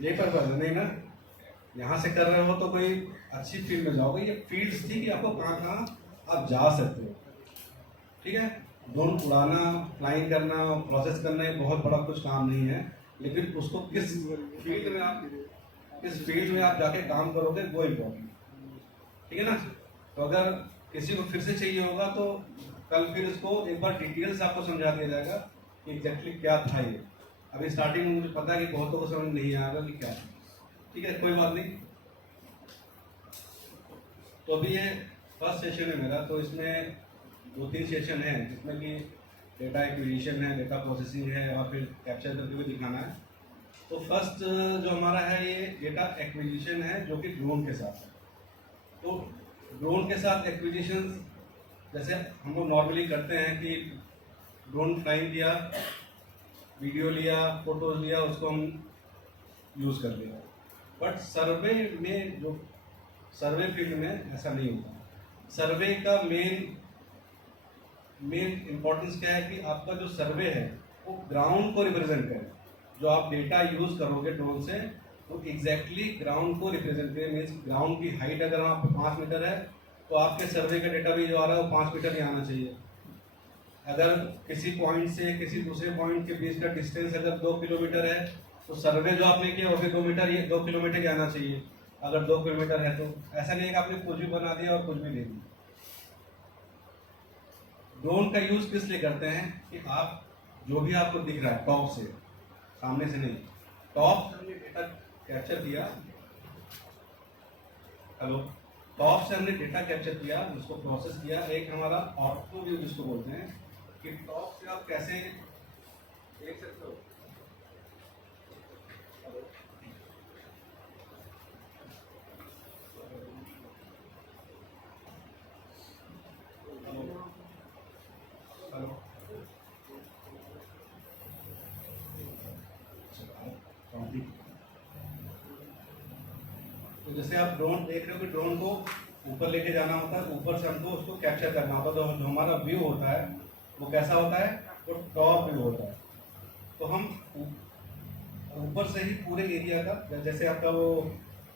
ये पर्पज है नहीं ना। यहाँ से कर रहे हो तो कोई अच्छी फील्ड में जाओगे। ये फील्ड्स थी कि आपको कहाँ कहाँ आप जा सकते हो। ठीक है, ड्रोन उड़ाना, फ्लाइंग करना, प्रोसेस करना ये बहुत बड़ा कुछ काम नहीं है, लेकिन उसको किस फील्ड में आप जाके काम करोगे वो इम्पोर्टेंट। ठीक है ना। तो अगर किसी को फिर से चाहिए होगा तो कल फिर इसको एक बार डिटेल से आपको समझा दिया जाएगा कि एग्जैक्टली क्या था ये। अभी स्टार्टिंग में मुझे पता है कि बहुतों को समझ नहीं आएगा कि क्या था। ठीक है, कोई बात नहीं। तो अभी ये फर्स्ट सेशन है मेरा, तो इसमें 2-3 सेशन है जिसमें कि डेटा एक्विजिशन है, डेटा प्रोसेसिंग है और फिर कैप्चर करके भी दिखाना है। तो फर्स्ट जो हमारा है ये डेटा एक्विजिशन है जो कि ड्रोन के साथ है। तो ड्रोन के साथ एक्विजिशन जैसे हम लोग नॉर्मली करते हैं कि ड्रोन फ्लाइंग किया, वीडियो लिया, फोटोज लिया, उसको हम यूज़ कर लिया। बट सर्वे में जो सर्वे फील्ड में ऐसा नहीं होता। सर्वे का मेन इम्पोर्टेंस क्या है कि आपका जो सर्वे है वो ग्राउंड को रिप्रेजेंट करे। जो आप डेटा यूज़ करोगे ड्रोन से वो एग्जैक्टली ग्राउंड को रिप्रेजेंट करे। मीन्स ग्राउंड की हाइट अगर वहाँ पे 5 मीटर है तो आपके सर्वे का डेटा भी जो आ रहा है वो 5 मीटर ही आना चाहिए। अगर किसी पॉइंट से किसी दूसरे पॉइंट के बीच का डिस्टेंस अगर 2 किलोमीटर है तो सर्वे जो आपने किया वो भी 2 किलोमीटर ही आना चाहिए। अगर 2 किलोमीटर है तो ऐसा नहीं है कि आपने कुछ भी बना दिया और कुछ भी ले दिया। ड्रोन का यूज किस लिए करते हैं कि आप जो भी आपको दिख रहा है टॉप से, सामने से नहीं, टॉप से हमने डेटा कैप्चर किया। हेलो, टॉप से हमने डेटा कैप्चर किया, उसको प्रोसेस किया। एक हमारा ऑर्थो व्यू जिसको बोलते हैं कि टॉप से आप कैसे देख सकते हो। तो जैसे आप ड्रोन देख रहे हो कि ड्रोन को ऊपर लेके जाना होता है, ऊपर से हमको उसको कैप्चर करना होता है। तो जो हमारा व्यू होता है वो कैसा होता है, वो टॉप व्यू होता है। तो हम ऊपर से ही पूरे एरिया का, जैसे आपका वो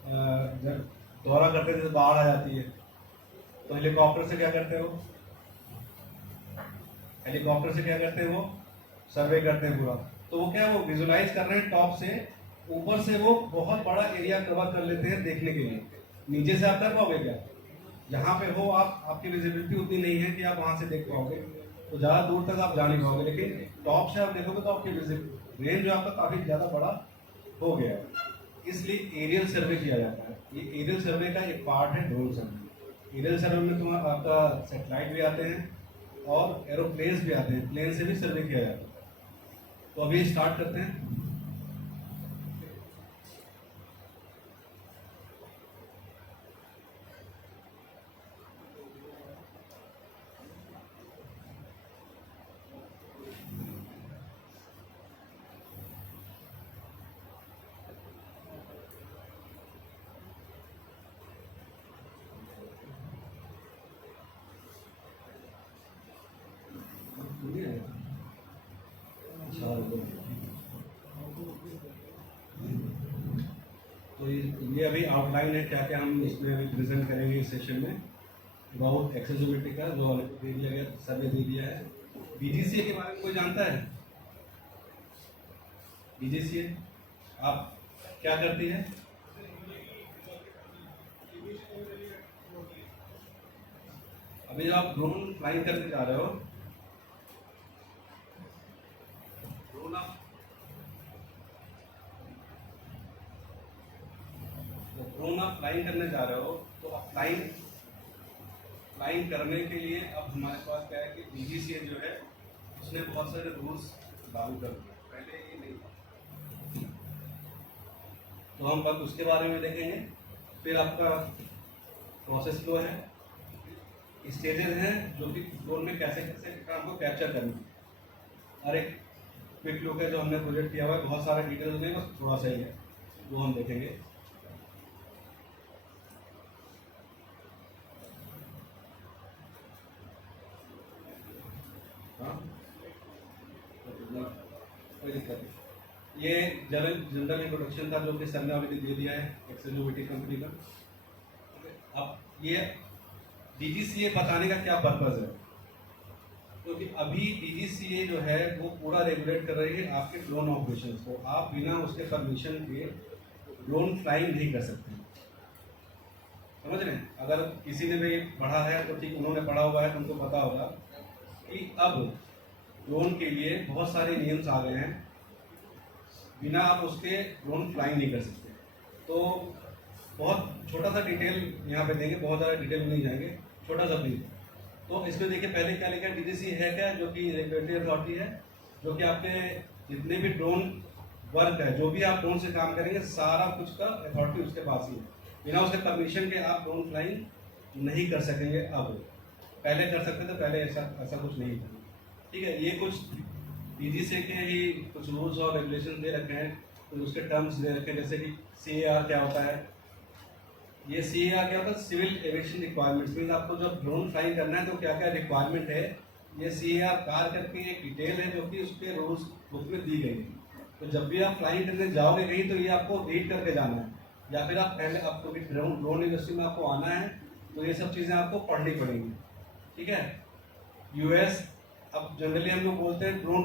जब दौरा करते हैं जैसे बाढ़ आ जाती है तो हेलीकॉप्टर से क्या करते हो, हेलीकॉप्टर से क्या करते हैं वो सर्वे करते हैं पूरा। तो वो क्या है, वो विजुलाइज कर रहे हैं टॉप से, ऊपर से वो बहुत बड़ा एरिया कवर कर लेते हैं देखने के लिए। नीचे से आप कर पाओगे क्या? जहाँ पे हो आप, आपकी विजिबिलिटी उतनी नहीं है कि आप वहाँ से देख पाओगे, तो ज़्यादा दूर तक आप जा नहीं पाओगे। लेकिन टॉप से आप देखोगे तो आपकी रेंज जो आपका काफ़ी ज़्यादा बड़ा हो गया है। इसलिए एरियल सर्वे किया जाता है। ये एरियल सर्वे का एक पार्ट है ड्रोन सर्वे। एरियल सर्वे में तुम्हारा आपका सेटेलाइट भी आते हैं और एरोप्लेन्स भी आते हैं, प्लेन से भी सर्वे किया जाता है। तो अभी स्टार्ट करते हैं। तो ये अभी आउटलाइन है क्या क्या हम इसमें अभी प्रेजेंट करेंगे इस सेशन में अबाउट एक्सेसिबिलिटी का जो दे दिया गया, सर ने दे दिया है। बीजीसीए के बारे में कोई जानता है? बीजीसीए आप क्या करती है? अभी जब आप ड्रोन फ्लाइंग करके जा रहे हो, ड्रोन आप फ्लाइंग करने जा रहे हो, तो आप फ्लाइंग करने के लिए अब हमारे पास क्या है कि बीजीसीए जो है उसने बहुत सारे रूल्स लागू कर दिए, पहले ये नहीं था। तो हम बस उसके बारे में देखेंगे। फिर आपका प्रोसेस फ्लो है, स्टेजेस हैं जो कि ड्रोन में कैसे कैसे काम को कैप्चर करना, और एक क्विक लुक है जो हमने प्रोजेक्ट किया हुआ है, बहुत सारा डिटेल्स नहीं, बस थोड़ा सा ही है, वो हम देखेंगे। हाँ, कोई दिक्कत नहीं। ये जनरल इंट्रोडक्शन था जो कि सर ने ऑलरेडी दे दिया है एक्सेसिबिलिटी कंपनी का। अब ये डीजीसीए बताने का क्या पर्पज है, क्योंकि अभी डीजीसीए जो है वो पूरा रेगुलेट कर रही है आपके ड्रोन ऑपरेशंस को। आप बिना उसके परमिशन के ड्रोन फ्लाइंग नहीं कर सकते, समझ रहे हैं? अगर किसी ने भी पढ़ा है तो ठीक, उन्होंने पढ़ा हुआ है तो उनको पता होगा कि अब ड्रोन के लिए बहुत सारे नियम्स आ गए हैं, बिना आप उसके ड्रोन फ्लाइंग नहीं कर सकते। तो बहुत छोटा सा डिटेल यहाँ पे देंगे, बहुत ज़्यादा डिटेल में नहीं जाएंगे, छोटा सा प्लीज। तो इसमें देखिए पहले क्या लिखा है, डीजीसी है क्या, जो कि रेगुलेटरी अथॉरिटी है, जो कि आपके जितने भी ड्रोन वर्क है, जो भी आप ड्रोन से काम करेंगे, सारा कुछ का अथॉरिटी उसके पास ही है। बिना उसके परमिशन के आप ड्रोन फ्लाइंग नहीं कर सकेंगे। अब पहले कर सकते थे, पहले ऐसा कुछ नहीं था, ठीक है। ये कुछ डीजीसी के ही कुछ रूल्स और रेगुलेशन दे रखे हैं, तो उसके टर्म्स दे रखे हैं, जैसे कि CAR क्या होता है। ये CAR क्या होता है, सिविल एविएशन रिक्वायरमेंट्स, मीन आपको जब ड्रोन फ्लाइंग करना है तो क्या क्या रिक्वायरमेंट है, ये CAR कार करके एक डिटेल है जो कि उसके रूल्स बुक में दी गई है। तो जब भी आप फ्लाइंग करने जाओगे कहीं तो ये आपको रीड करके जाना है, या फिर आप पहले आपको ड्रोन इंडस्ट्री में आपको आना है तो ये सब चीज़ें आपको पढ़नी पड़ेंगी, ठीक है। US, अब जनरली हम लोग बोलते हैं ड्रोन,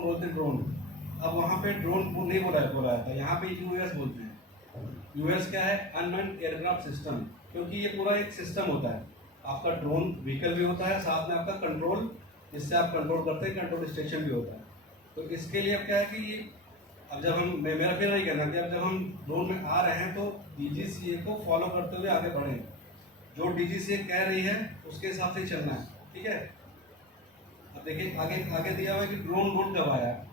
अब वहाँ पे ड्रोन नहीं बोला जाता, यहाँ पे US बोलते हैं। US क्या है, अनमैन्ड एयरक्राफ्ट सिस्टम, क्योंकि ये पूरा एक सिस्टम होता है। आपका ड्रोन व्हीकल भी होता है, साथ में आपका कंट्रोल, जिससे आप कंट्रोल करते हैं, कंट्रोल स्टेशन भी होता है। तो इसके लिए अब क्या है कि ये अब जब हम मेरा फिर नहीं कहना कि अब जब हम ड्रोन में आ रहे हैं तो DGCA को फॉलो करते हुए आगे बढ़ें, जो DGCA कह रही है उसके हिसाब से चलना है, ठीक है। अब देखिए आगे दिया हुआ है कि ड्रोन रूल कब आया।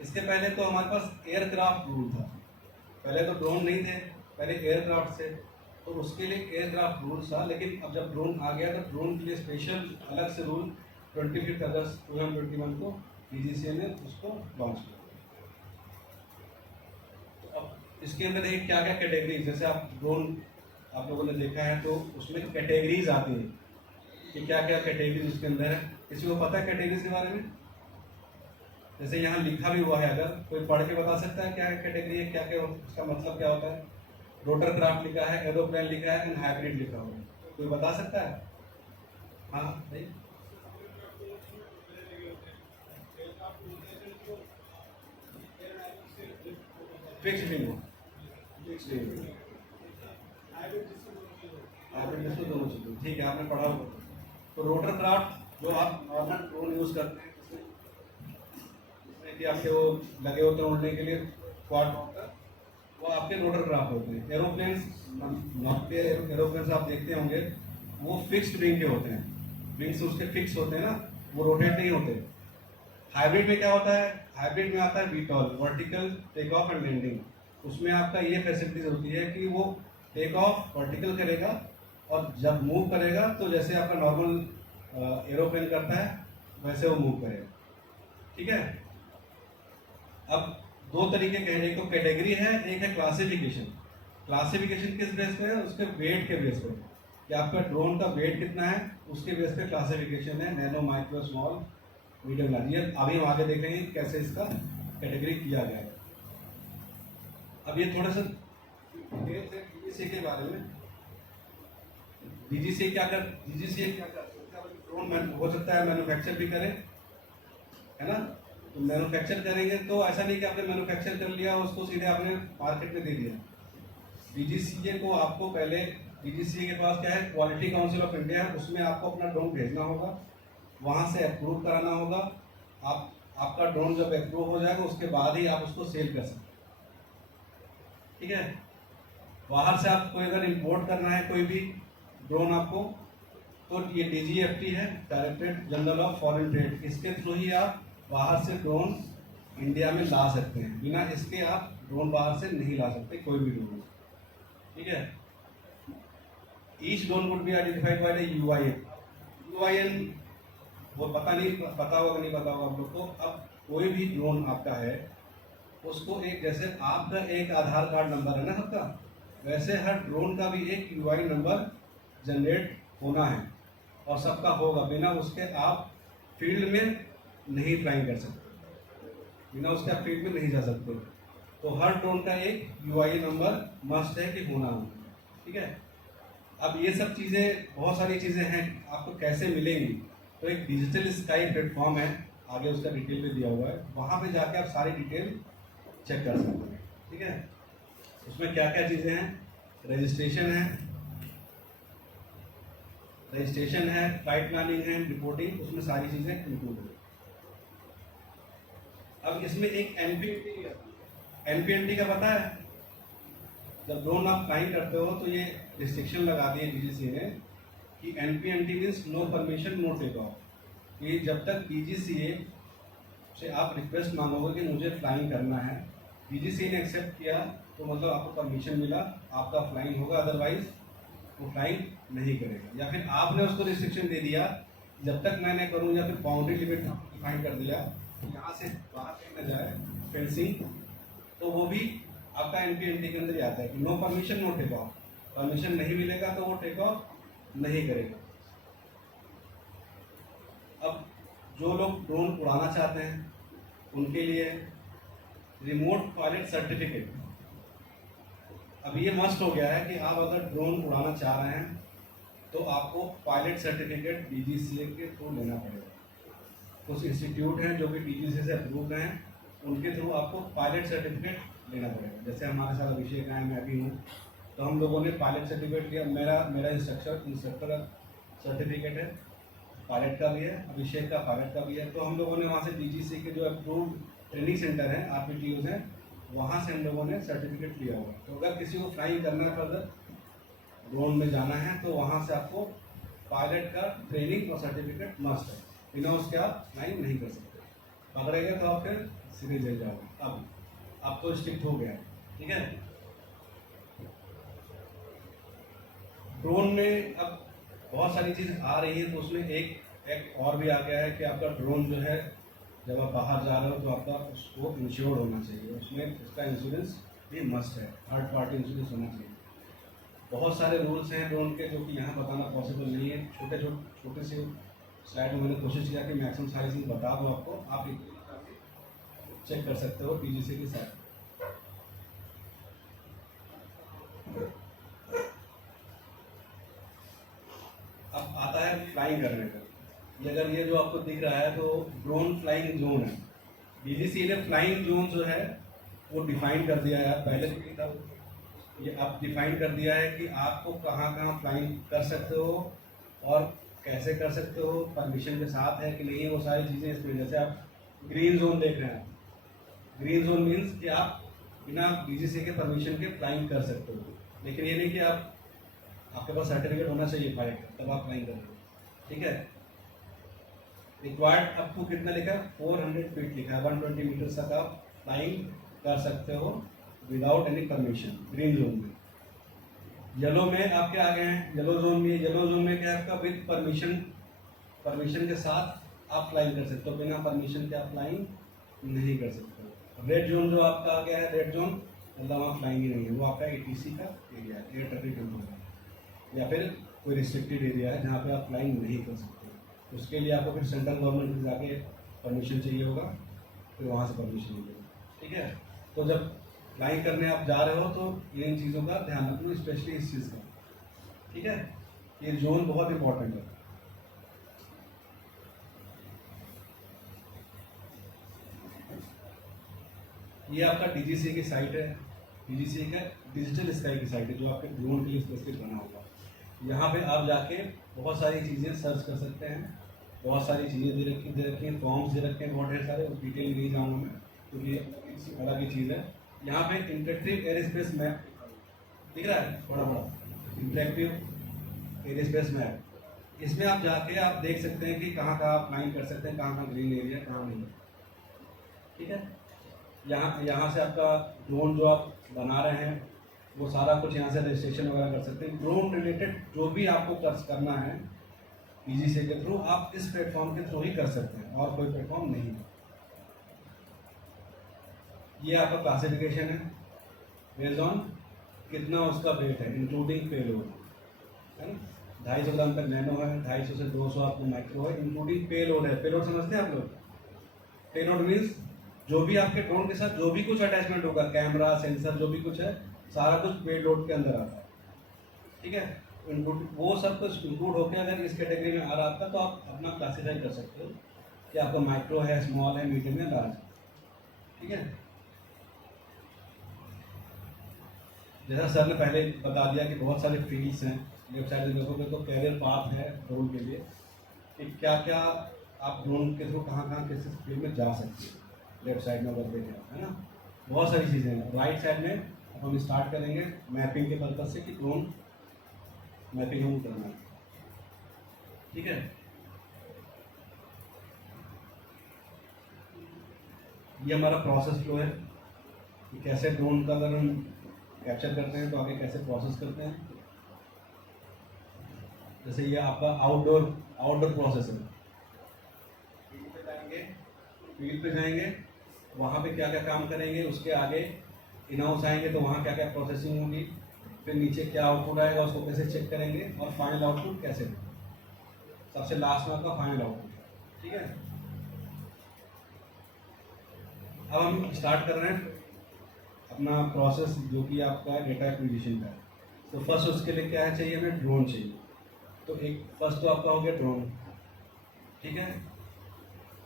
इसके पहले तो हमारे पास एयरक्राफ्ट रूल था, पहले तो ड्रोन नहीं थे, पहले एयरक्राफ्ट थे, तो उसके लिए एयरक्राफ्ट रूल था। लेकिन अब जब ड्रोन आ गया तो ड्रोन के लिए स्पेशल अलग से रूल 25 अगस्त 2021 को DGCA ने उसको लॉन्च किया। तो अब इसके अंदर देखिए क्या क्या कैटेगरीज, जैसे आप ड्रोन आप लोगों ने देखा है तो उसमें कैटेगरीज आती हैं कि क्या क्या कैटेगरीज उसके अंदर है। किसी को पता है कैटेगरीज के बारे में? जैसे यहाँ लिखा भी हुआ है, अगर कोई पढ़ के बता सकता है क्या कैटेगरी है, क्या क्या उसका मतलब क्या होता है? रोटर क्राफ्ट लिखा है, एरोप्लेन लिखा है, एंड हाइब्रिड लिखा हुआ है, कोई बता सकता है? हाँ भाई, फिक्स विंग, हाइब्रिड दोनों चीजें, ठीक है, आपने पढ़ा होगा। तो रोटर क्राफ्ट जो आप नॉर्मल ड्रोन यूज करते हैं, कि आपके वो लगे होते हैं उड़ने के लिए क्वाड रोटर, वो आपके रोटर क्राफ्ट होते हैं। एरोप्लेन्स आप देखते होंगे वो फिक्स्ड विंग के होते हैं, विंग्स उसके फिक्स होते हैं ना, वो रोटेट नहीं होते। हाइब्रिड में क्या होता है, हाइब्रिड में आता है VTOL, vertical take off and landing. उसमें आपका ये फैसिलिटीज होती है कि वो टेक ऑफ वर्टिकल करेगा और जब मूव करेगा तो जैसे आपका नॉर्मल एरोप्लेन करता है वैसे वो मूव करेगा, ठीक है। अब दो तरीके कहने को कैटेगरी है, एक है क्लासिफिकेशन। क्लासिफिकेशन किस बेस पे है? उसके वेट के बेस पे, कि आपका ड्रोन का वेट कितना है उसके बेस पे क्लासिफिकेशन है, nano, micro, small, medium large. ये अभी हम आगे देखेंगे कैसे इसका कैटेगरी किया गया है। अब ये थोड़ा सा डिटेल से डीजीसीए के बारे में। डीजीसीए क्या कर ड्रोन हो सकता है मैन्युफैक्चर भी करें, है ना। तो मैन्युफैक्चर करेंगे तो ऐसा नहीं कि आपने मैन्युफैक्चर कर लिया उसको सीधे आपने मार्केट में दे दिया। डीजीसीए को आपको पहले, डीजीसीए के पास क्या है, क्वालिटी काउंसिल ऑफ इंडिया है, उसमें आपको अपना ड्रोन भेजना होगा, वहाँ से अप्रूव कराना होगा। आपका ड्रोन जब अप्रूव हो जाएगा उसके बाद ही आप उसको सेल कर सकते हैं, ठीक है। बाहर से आपको अगर इंपोर्ट करना है कोई भी ड्रोन आपको, तो ये डीजीएफटी है, directorate general of foreign trade, इसके थ्रू ही आप बाहर से ड्रोन इंडिया में ला सकते हैं। बिना इसके आप ड्रोन बाहर से नहीं ला सकते कोई भी ड्रोन, ठीक है। Each drone would be identified by the UIN. वो पता होगा नहीं पता होगा आप लोग को। अब कोई भी ड्रोन आपका है उसको एक, जैसे आपका एक आधार कार्ड नंबर है ना सबका, वैसे हर ड्रोन का भी एक यूआई नंबर जनरेट होना है और सबका होगा। बिना उसके आप फील्ड में नहीं फ्लाइंग कर सकते, बिना उसके आप फील्ड में नहीं जा सकते। तो हर ड्रोन का एक यूआई नंबर मस्ट है कि होना हो, ठीक है। अब ये सब चीज़ें, बहुत सारी चीज़ें हैं, आपको कैसे मिलेंगी। तो एक डिजिटल स्काई प्लेटफॉर्म है, आगे उसका डिटेल भी दिया हुआ है, वहाँ पे जाके आप सारी डिटेल चेक कर सकते हैं, ठीक है। उसमें क्या क्या चीज़ें हैं, रजिस्ट्रेशन है, फ्लाइट प्लानिंग है, रिपोर्टिंग, उसमें सारी चीज़ें इंक्लूड है। अब इसमें एक एनपीएनटी का पता है, जब ड्रोन आप फ्लाइंग करते हो तो ये रिस्ट्रिक्शन लगा दी है डीजीसीए ने कि NPNT means no permission no take off. कि जब तक डीजीसीए से आप रिक्वेस्ट मांगोगे कि मुझे फ्लाइंग करना है, डीजीसीए ने एक्सेप्ट किया तो मतलब आपको परमिशन मिला, आपका फ्लाइंग होगा, अदरवाइज वो फ्लाइंग नहीं करेगा। या फिर आपने उसको रिस्ट्रिक्शन दे दिया, जब तक मैं नहीं करूँ, या फिर बाउंड्री लिमिट डिफाइन कर दिया, यहाँ से बाहर कहीं न जाए फेंसिंग, तो वो भी आपका एनपीएनटी के अंदर ही आता है कि no permission no take off. Permission नहीं मिलेगा तो वो टेक ऑफ नहीं करेगा। अब जो लोग ड्रोन उड़ाना चाहते हैं उनके लिए रिमोट पायलट सर्टिफिकेट, अब ये मस्ट हो गया है कि आप अगर ड्रोन उड़ाना चाह रहे हैं तो आपको पायलट सर्टिफिकेट डीजीसीए के थ्रू लेना पड़ेगा। कुछ इंस्टीट्यूट हैं जो कि डीजीसीए से अप्रूव्ड हैं, उनके थ्रू आपको पायलट सर्टिफिकेट लेना पड़ेगा। जैसे हमारे साथ अभिषेक आए, मैं भी हूँ, तो हम लोगों ने पायलट सर्टिफिकेट लिया। मेरा इंस्ट्रक्टर सर्टिफिकेट है, पायलट का भी है, अभिषेक का पायलट का भी है। तो हम लोगों ने वहाँ से डीजीसीए के जो अप्रूव्ड ट्रेनिंग सेंटर हैं, आरपीटीओज हैं, वहाँ से हम लोगों ने सर्टिफिकेट लिया हुआ। तो अगर किसी को फ्लाइंग करना है, फर्दर ड्रोन में जाना है, तो वहाँ से आपको पायलट का ट्रेनिंग और सर्टिफिकेट मस्ट है, बिना उसके आप फ्लाइंग नहीं कर सकते। पकड़ेगा तो आप फिर सीधे जेल जाओगे। अब तो स्ट्रिक्ट हो गया है, ठीक है। ड्रोन में अब बहुत सारी चीज़ आ रही है, तो उसमें एक और भी आ गया है कि आपका ड्रोन जो है, जब आप बाहर जा रहे हो तो आपका उसको इंश्योर्ड होना चाहिए। उसमें उसका इंश्योरेंस भी मस्ट है, थर्ड पार्टी इंश्योरेंस होना चाहिए। बहुत सारे रूल्स हैं ड्रोन के जो कि यहाँ बताना पॉसिबल नहीं है। छोटे से स्लाइड में मैंने कोशिश किया कि मैक्सिमम सारी चीज़ बता दूँ आपको, आप चेक कर सकते हो डीजीसीए की साइट। अब आता है फ्लाइंग करने का। ये अगर ये जो आपको दिख रहा है तो ड्रोन फ्लाइंग जोन है। डीजीसीए ने फ्लाइंग जोन जो है वो डिफाइन कर दिया है, पहले तो था, ये अब डिफाइन कर दिया है कि आपको कहाँ कहाँ फ्लाइंग कर सकते हो और कैसे कर सकते हो, परमिशन के साथ है कि नहीं है, वो सारी चीज़ें इसमें। जैसे आप ग्रीन जोन देख रहे हैं, ग्रीन जोन मीन्स कि आप बिना डीजीसीए के परमिशन के फ्लाइंग कर सकते हो, लेकिन ये नहीं कि आपके पास सर्टिफिकेट होना चाहिए फ्लाइट का तब आप फ्लाइंग कर रहे हो, ठीक है। रिक्वायर्ड अप टू कितना लिखा है, 400 फीट लिखा है, 120 मीटर तक आप फ्लाइंग कर सकते हो without any permission, green zone में। येलो में आपके आ गए हैं, येलो जोन में क्या है आपका विद परमिशन के साथ आप फ्लाइंग कर सकते हो, बिना परमिशन के आप फ्लाइंग नहीं कर सकते हो। रेड जोन जो आपका आ गया है, रेड जोन मतलब वहाँ फ्लाइंग ही नहीं है, वो आपका एटीसी का एरिया है, एयर ट्रैफिक कंट्रोल है, या फिर कोई रिस्ट्रिक्टेड एरिया है जहाँ पे आप फ्लाइंग नहीं कर सकते। उसके लिए आपको फिर सेंट्रल गवर्नमेंट से जाके परमिशन चाहिए होगा, फिर वहाँ से परमिशन मिलेगा। ठीक है, तो जब फ्लाइंग करने आप जा रहे हो तो इन चीज़ों का ध्यान रखना, स्पेशली इस चीज़ का। ठीक है, ये जोन बहुत इंपॉर्टेंट है। ये आपका डीजीसी की साइट है, डीजीसी का डिजिटल स्काई की साइट है जो आपके ड्रोन के लिए स्पेसिफिक बना होगा। यहाँ पे आप जाके बहुत सारी चीज़ें सर्च कर सकते हैं, बहुत सारी चीज़ें दे रखी हैं, फॉर्म्स दे रखे हैं बहुत ढेर सारे, उस डिटेल नहीं जाऊँगा मैं क्योंकि ये अलग ही चीज़ है। यहाँ पे इंटरेक्टिव एयर स्पेस मैप दिख रहा है, बड़ा बड़ा इंटरेक्टिव एयर स्पेस मैप, इसमें आप जाके आप देख सकते हैं कि कहाँ कहाँ आप फ्लाइंग कर सकते हैं, कहाँ कहाँ ग्रीन एरिया, कहाँ नहीं। ठीक है, यहाँ से आपका ड्रोन जो आप बना रहे हैं वो सारा कुछ यहाँ से रजिस्ट्रेशन वगैरह कर सकते हैं। ड्रोन रिलेटेड जो भी आपको करना है पीजीसी के थ्रू, आप इस प्लेटफॉर्म के थ्रू ही कर सकते हैं, और कोई प्लेटफॉर्म नहीं है। ये आपका क्लासिफिकेशन है बेस्ड ऑन कितना उसका वेट है, इंक्लूडिंग पेलोड, है ना। 250 ग्राम तक नैनो है, 250 से 200 आपको माइक्रो है, इंक्लूडिंग पेलोड है। पेलोड समझते हैं आप लोग? पेलोड मीन्स जो भी आपके ड्रोन के साथ जो भी कुछ अटैचमेंट होगा, कैमरा, सेंसर, जो भी कुछ है, सारा कुछ पेलोड के अंदर आता है। ठीक है, वो सब कुछ इंक्लूड होकर अगर इस कैटेगरी में आ रहा था तो आप अपना क्लासीफाई कर सकते हो कि आपका माइक्रो है, स्मॉल है, मीडियम है, लार्ज। ठीक है, जैसा सर ने पहले बता दिया कि बहुत सारे फील्ड्स हैं, लेफ्ट साइड में देखोगे तो कैरियर पाथ है ड्रोन के लिए कि क्या क्या आप ड्रोन के थ्रू कहाँ कहाँ किस फील्ड में जा सकते हैं। लेफ्ट साइड में अगर देखें, है ना, बहुत सारी चीज़ें हैं। राइट साइड में अब हम स्टार्ट करेंगे मैपिंग के पर्पज से कि ड्रोन मैपिंग हम करना है। ठीक है, ये हमारा प्रोसेस फ्लो है कि कैसे ड्रोन का अगर हम कैप्चर करते हैं तो आगे कैसे प्रोसेस करते हैं। जैसे ये आपका आउटडोर प्रोसेस है, फील्ड पे जाएंगे, वहाँ पे क्या क्या काम करेंगे, उसके आगे इन हाउस आएंगे तो वहाँ क्या क्या प्रोसेसिंग होगी, फिर नीचे क्या आउटपुट आएगा उसको कैसे चेक करेंगे, और फाइनल आउटपुट कैसे देंगे, सबसे लास्ट में आपका फाइनल आउटपुट। ठीक है, अब हम स्टार्ट कर रहे हैं अपना प्रोसेस जो कि आपका डेटा एक्विजिशन का है। तो फर्स्ट उसके लिए क्या है चाहिए, हमें ड्रोन चाहिए। तो एक फर्स्ट तो आपका हो गया ड्रोन। ठीक है,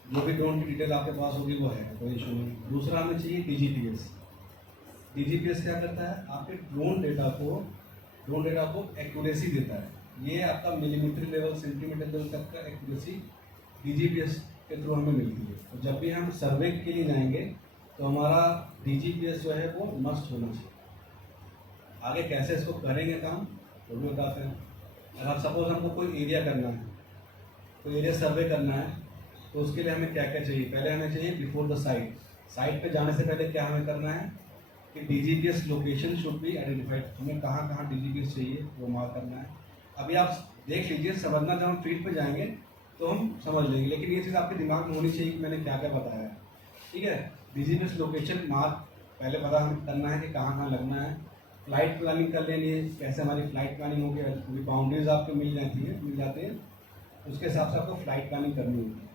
जो भी ड्रोन की डिटेल आपके पास होगी वो है, कोई इशू नहीं। दूसरा हमें चाहिए डीजीपीएस। डीजीपीएस क्या करता है, आपके ड्रोन डेटा को एक्यूरेसी देता है। ये आपका मिलीमीटर लेवल, सेंटीमीटर लेवल तक का एक्यूरेसी डीजीपीएस के थ्रू हमें मिलती है। तो जब भी हम सर्वे के लिए जाएंगे तो हमारा डीजीपीएस जो है वो मस्ट होना चाहिए। आगे कैसे इसको करेंगे काम वो भी बताते हैं। अगर सपोज हमको कोई एरिया करना है, कोई एरिया सर्वे करना है, तो उसके लिए हमें क्या क्या चाहिए, पहले हमें चाहिए बिफोर द साइट पे जाने से पहले क्या हमें करना है कि DGPS location should be identified. हमें कहाँ कहाँ डीजीपीएस चाहिए वो मार्क करना है। अभी आप देख लीजिए, समझना जब हम फील्ड पे जाएंगे तो हम समझ लेंगे, लेकिन ये चीज़ आपके दिमाग में होनी चाहिए कि मैंने क्या क्या बताया है। ठीक है, डीजीपीएस लोकेशन मार्क पहले पता हमें करना है कि कहाँ कहाँ लगना है। फ्लाइट प्लानिंग कर लेनी है, कैसे हमारी फ्लाइट प्लानिंग होगी, पूरी बाउंड्रीज आपको मिल जाती है, उसके हिसाब से आपको फ्लाइट प्लानिंग करनी होगी।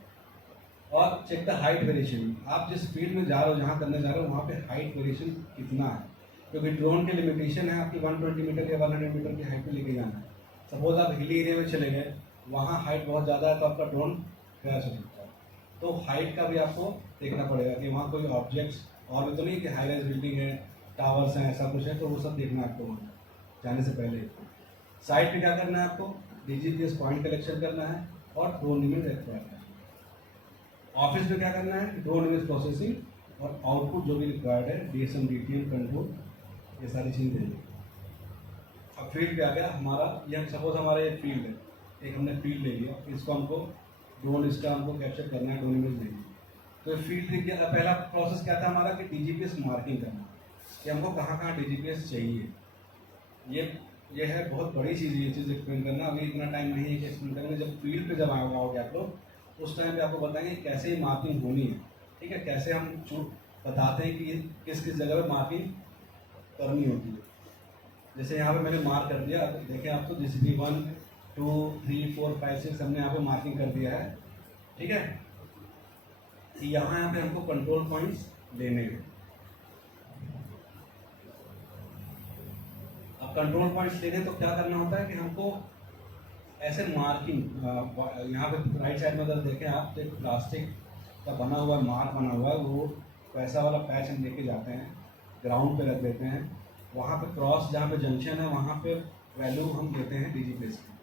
और चेक द हाइट वेरिएशन, आप जिस फील्ड में जा रहे हो, जहाँ करने जा रहे हो, वहाँ पे हाइट वेरिएशन कितना है, क्योंकि ड्रोन के लिमिटेशन है आपकी 120 मीटर या 100 मीटर की हाइट पे लेके जाना है। सपोज आप हिली एरिया में चले गए, वहाँ हाइट बहुत ज़्यादा है तो आपका ड्रोन क्रैश हो सकता है। तो हाइट का भी आपको देखना पड़ेगा कि वहाँ कोई ऑब्जेक्ट्स और भी तो नहीं कि हाई राइज बिल्डिंग है, टावर्स हैं, ऐसा कुछ है, तो वो सब देखना है आपको जाने से पहले। साइट पे क्या करना है आपको, डीजीपीएस पॉइंट कलेक्शन करना है और ड्रोन इमेज एक्वायर करना है। ऑफिस में क्या करना है, ड्रोन इमेज प्रोसेसिंग और आउटपुट जो भी रिक्वायर्ड है, डीएसएम, डीटीएम, कंट्रोल, ये सारी चीज़ें देंगे। अब फील्ड पे आ गया हमारा, ये सपोज हमारा ये फील्ड है, एक हमने फील्ड ले लिया, इसको हमको ड्रोन इसका हमको कैप्चर करना है, ड्रोन इमेज लेंगे। तो फील्ड दिख गया। पहला प्रोसेस क्या था हमारा कि डीजीपीएस मार्किंग करना, कि हमको कहाँ कहाँ डीजीपीएस चाहिए। ये है बहुत बड़ी चीज़, ये चीज़ एक्सप्लेन करना, अभी इतना टाइम नहीं है कि एक्सप्लेन करेंगे। जब फील्ड पे जब आओगे आप लोग, उस टाइम पे आपको बताएंगे कैसे मार्किंग होनी है। ठीक है, कैसे हम बताते हैं कि किस किस जगह पे मार्किंग करनी होती है। जैसे यहाँ पे मैंने मार्क कर दिया, देखें आप तो जैसे कि 1 2 3 4 5 6 हमने यहाँ पे मार्किंग कर दिया है। ठीक है, कि यहाँ पे हमको कंट्रोल पॉइंट्स लेने हैं। अब कंट्रोल पॉइंट्स लेने तो क्या करना होता है कि हमको ऐसे मार्किंग, यहाँ पे राइट साइड में अगर देखें आप तो एक प्लास्टिक का बना हुआ मार्क बना हुआ है, वो पैसा वाला पैच हम लेके जाते हैं, ग्राउंड पे रख देते हैं, वहाँ पे क्रॉस जहाँ पे जंक्शन है वहाँ पे वैल्यू हम देते हैं डिजिप्लेस की,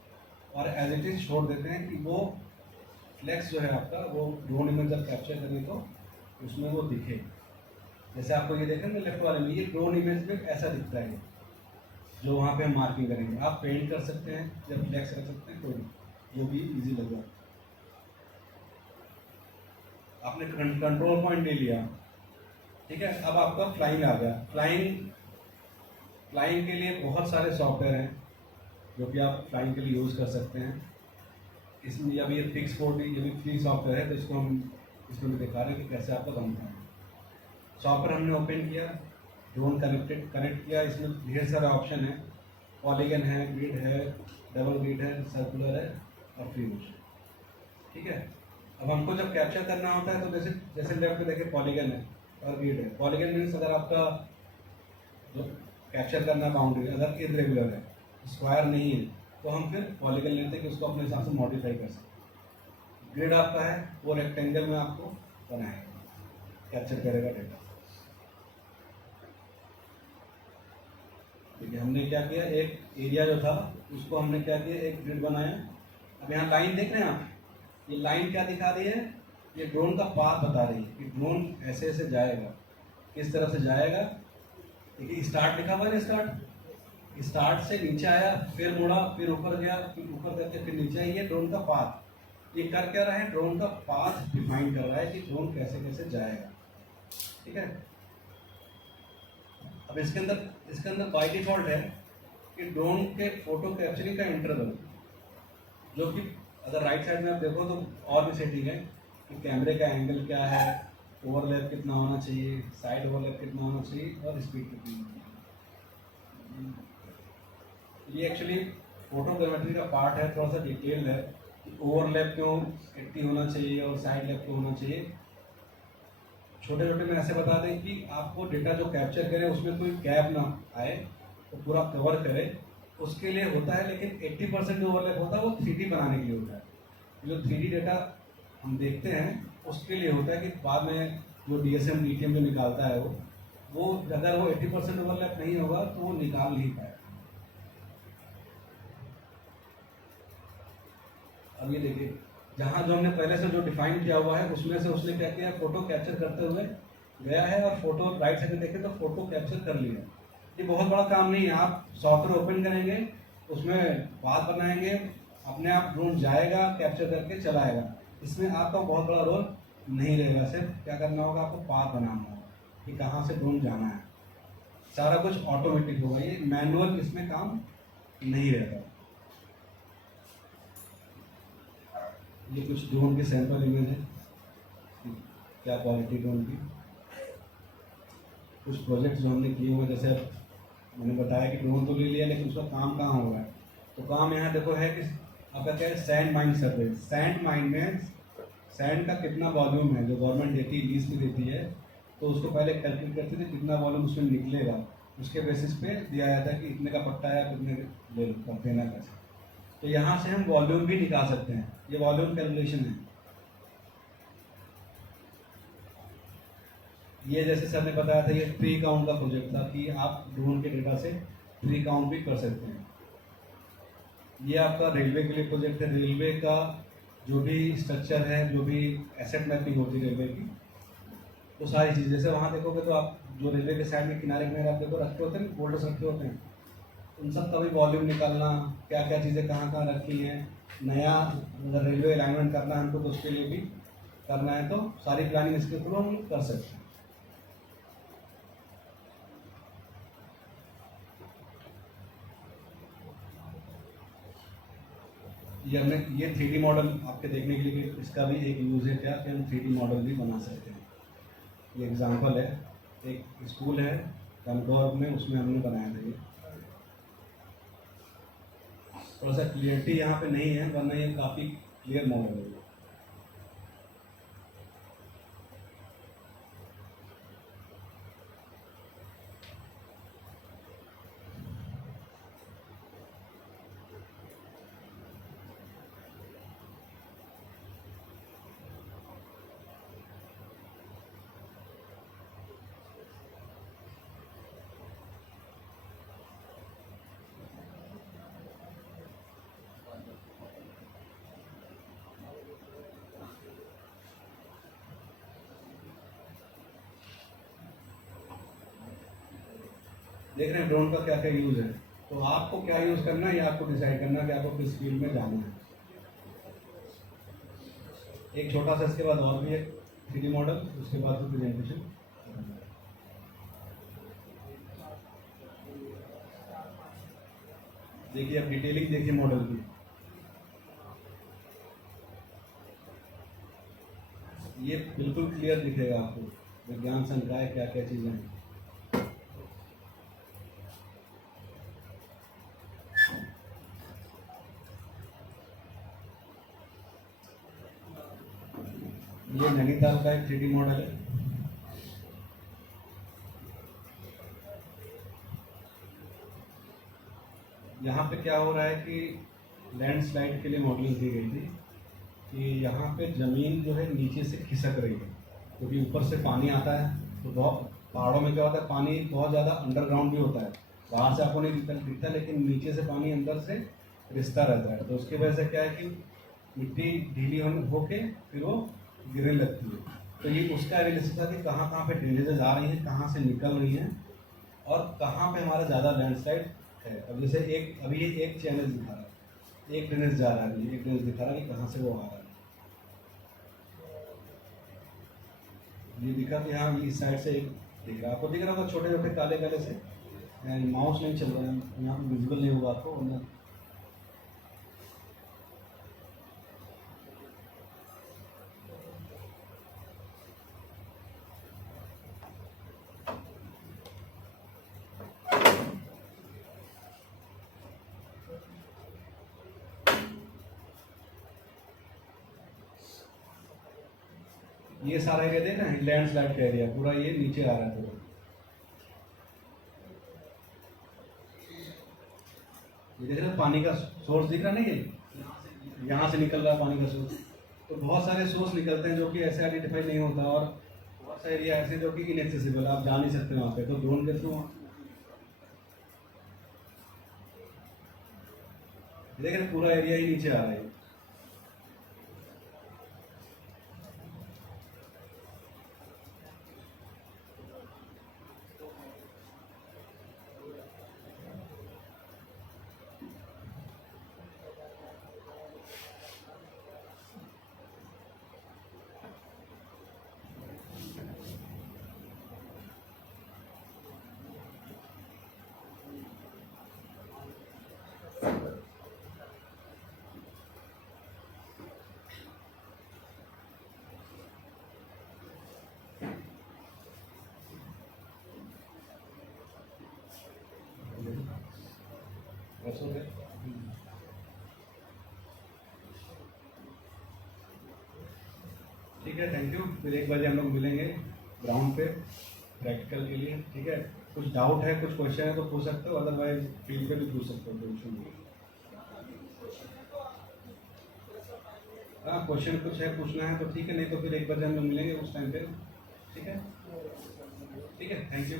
और एज इट इज छोड़ देते हैं कि वो फ्लेक्स जो है आपका वो ड्रोन इमेज जब कैप्चर करें तो उसमें वो दिखे। जैसे आपको ये देखें लेफ्ट वाले में, ये ड्रोन इमेज में ऐसा दिखता है जो वहाँ पे हम मार्किंग करेंगे। आप पेंट कर सकते हैं या फ्लेक्स कर सकते हैं, कोई जो भी इजी लगे। आपने कंट्रोल पॉइंट ले लिया, ठीक है। अब आपका फ्लाइंग आ गया। फ्लाइंग के लिए बहुत सारे सॉफ्टवेयर हैं जो कि आप फ्लाइंग के लिए यूज़ कर सकते हैं। इसमें अभी ये फिक्स कोड ये भी फ्री सॉफ्टवेयर है, तो इसको हम इसमें भी दिखा रहे हैं कि कैसे आपका बनता है। सॉफ्टवेयर हमने ओपन किया, ड्रोन कनेक्ट किया, इसमें ढेर सारे ऑप्शन है, पॉलीगन है, ग्रिड है, डबल ग्रिड है, सर्कुलर है और फ्री मोशन, ठीक है। अब हमको जब कैप्चर करना होता है तो जैसे लेफ्ट में देखिए पॉलीगन है और ग्रिड है। पॉलीगन मीन्स अगर आपका जो कैप्चर करना बाउंड्री अगर इरेगुलर है, स्क्वायर नहीं है, तो हम फिर पॉलीगन लेते हैं कि उसको अपने हिसाब से मॉडिफाई कर सकते। ग्रिड आपका है वो रेक्टेंगल में आपको बनाएगा, कैप्चर करेगा डेटा। ठीक है, हमने क्या किया, एक एरिया जो था उसको हमने क्या किया, एक ग्रिड बनाया। अब यहाँ लाइन देख रहे हैं आप, ये लाइन क्या दिखा रही है, ये ड्रोन का पाथ बता रही है कि ड्रोन ऐसे ऐसे जाएगा, किस तरफ से जाएगा। देखिए स्टार्ट लिखा हुआ है ना, स्टार्ट से नीचे आया, फिर मुड़ा, फिर ऊपर गया, फिर ऊपर करके फिर नीचे आई, ये ड्रोन का पाथ। ये कर क्या रहा है, ड्रोन का पाथ डिफाइन कर रहा है कि ड्रोन कैसे कैसे जाएगा, ठीक है। अब इसके अंदर बाय डिफॉल्ट है कि ड्रोन के फोटो कैप्चरिंग का इंटरवल, जो कि अगर राइट साइड में आप देखो तो और भी सेटिंग है कि कैमरे का एंगल क्या है, ओवरलैप कितना होना चाहिए, साइड ओवरलैप कितना होना चाहिए और स्पीड कितनी होनी चाहिए। ये एक्चुअली फोटोग्रामेट्री का पार्ट है, थोड़ा सा डिटेल है कि ओवरलैप क्यों 80 होना चाहिए और साइड लैप क्यों होना चाहिए। छोटे छोटे में ऐसे बता दें कि आपको डेटा जो कैप्चर करें उसमें कोई गैप ना आए, तो पूरा कवर करे, उसके लिए होता है। लेकिन 80% जो ओवरलैप होता है वो 3D बनाने के लिए होता है। जो 3D डेटा हम देखते हैं उसके लिए होता है कि बाद में जो DSM DTM जो निकालता है वो अगर वो 80% ओवरलैप नहीं होगा तो वो निकाल नहीं पाएगा। अब ये देखिए, जहाँ जो हमने पहले से जो डिफाइन किया हुआ है उसमें से उसने क्या किया, फोटो कैप्चर करते हुए गया है और फोटो राइट साइड में देखें तो फोटो कैप्चर कर लिया। ये बहुत बड़ा काम नहीं है, आप सॉफ्टवेयर ओपन करेंगे, उसमें बात बनाएंगे, अपने आप ड्रोन जाएगा, कैप्चर करके चलाएगा। इसमें आपका बहुत बड़ा रोल नहीं रहेगा। सिर्फ क्या करना होगा, आपको पाथ बनाना होगा कि कहाँ से ड्रोन जाना है, सारा कुछ ऑटोमेटिक होगा। ये मैनुअल इसमें काम नहीं रहता। ये कुछ ड्रोन के सैंपल इमेज है, क्या क्वालिटी ड्रोन की। कुछ प्रोजेक्ट जो हमने किए हुए, जैसे मैंने बताया कि ड्रोन तो ले लिया लेकिन उसका काम कहाँ हुआ है, तो काम यहाँ देखो है कि आपका क्या है, सैंड माइन सर्वे। सैंड माइन में सैंड का कितना वॉल्यूम है जो गवर्नमेंट देती है, लीज में देती है, तो उसको पहले कैलकुलेट करते थे कितना वॉल्यूम उसमें निकलेगा, उसके बेसिस पे दिया जाता है कि इतने का पट्टा है, कितने ले देना कैसे। तो यहाँ से हम वॉल्यूम भी निकाल सकते हैं, ये वॉल्यूम कैलकुलेशन है। ये जैसे सर ने बताया था, ये ट्री काउंट का प्रोजेक्ट था कि आप ड्रोन के डेटा से ट्री काउंट भी कर सकते हैं। ये आपका रेलवे के लिए प्रोजेक्ट है। रेलवे का जो भी स्ट्रक्चर है, जो भी एसेट मैपिंग होती है रेलवे की, वो सारी चीज़, जैसे वहाँ देखोगे तो आप जो रेलवे के साइड में किनारे किनारे आप देखो रखे होते हैं, फोल्डर्स रखे होते हैं, उन सब का भी वॉल्यूम निकालना, क्या क्या चीज़ें कहाँ कहाँ रखी हैं, नया अगर रेलवे अलाइनमेंट करना है हमको तो उसके लिए भी करना है, तो सारी प्लानिंग इसके थ्रू हम कर सकते हैं। ये हमने ये 3D मॉडल आपके देखने के लिए, इसका भी एक यूज़ है क्या कि हम 3D मॉडल भी बना सकते हैं। ये एग्जांपल है, एक स्कूल है कनकौर में, उसमें हमने बनाया था। ये थोड़ा सा क्लियरिटी यहाँ पे नहीं है, वरना ये काफ़ी क्लियर मॉडल है। देख रहे हैं ड्रोन का क्या क्या यूज़ है। तो आपको क्या यूज़ करना है, ये आपको डिसाइड करना है कि आपको किस फील्ड में जाना है। एक छोटा सा इसके बाद और भी है 3D मॉडल, उसके बाद फिर प्रेजेंटेशन। देखिए अब डिटेलिंग देखिए मॉडल की। ये बिल्कुल क्लियर दिखेगा आपको विज्ञान संकाय क्या क्या चीज़ें हैं। ये नैनीताल का एक 3D मॉडल है। यहाँ पे क्या हो रहा है कि लैंडस्लाइड के लिए मॉडलिंग की गई थी कि यहाँ पे ज़मीन जो है नीचे से खिसक रही है, क्योंकि ऊपर से पानी आता है। तो बहुत पहाड़ों में क्या होता है, पानी बहुत ज़्यादा अंडरग्राउंड भी होता है, बाहर से आपको नहीं दिखता लेकिन नीचे से पानी अंदर से रिसता रहता है। तो उसकी वजह से क्या है कि मिट्टी ढीली होके फिर वो गिरने लगती है। तो ये उसका एनालिसिस था कि कहाँ कहाँ पे ड्रेनेजेस आ रही हैं, कहाँ से निकल रही हैं और कहाँ पे हमारा ज़्यादा लैंडस्लाइड है। अब जैसे अभी ये एक चैनल दिखा रहा है, एक ड्रेनेज जा रहा है, एक ड्रेनेज दिखा रहा है कि कहाँ से वो आ रहा है। ये दिखा कि हाँ इस साइड से एक दिख रहा है, आपको दिख रहा होगा छोटे छोटे काले काले से। माउस नहीं चल रहा है यहाँ पे, विजिबल नहीं होगा आपको वरना। ये सारा एरिया देख रहे हैं, लैंडस्लाइड का एरिया पूरा ये नीचे आ रहा है पूरा। ये देख रहे हैं पानी का सोर्स दिख रहा नहीं, ये यहाँ से निकल रहा है पानी का सोर्स। तो बहुत सारे सोर्स निकलते हैं जो कि ऐसे आइडेंटिफाई नहीं होता, और बहुत सा एरिया ऐसे जो कि इनएक्सेसिबल, आप जा नहीं सकते वहाँ पे। तो ड्रोन के थ्रू देख रहे हैं पूरा एरिया ही नीचे आ रहा है। ठीक है, थैंक यू। फिर 1 बजे हम लोग मिलेंगे ग्राउंड पे प्रैक्टिकल के लिए। ठीक है, कुछ डाउट है, कुछ क्वेश्चन है तो पूछ सकते हो, अदरवाइज फील्ड पे भी पूछ सकते हो, कोई इशू नहीं। हाँ, क्वेश्चन कुछ है पूछना है तो ठीक है, नहीं तो फिर 1 बजे हम लोग मिलेंगे उस टाइम पे। ठीक है, ठीक है, थैंक यू।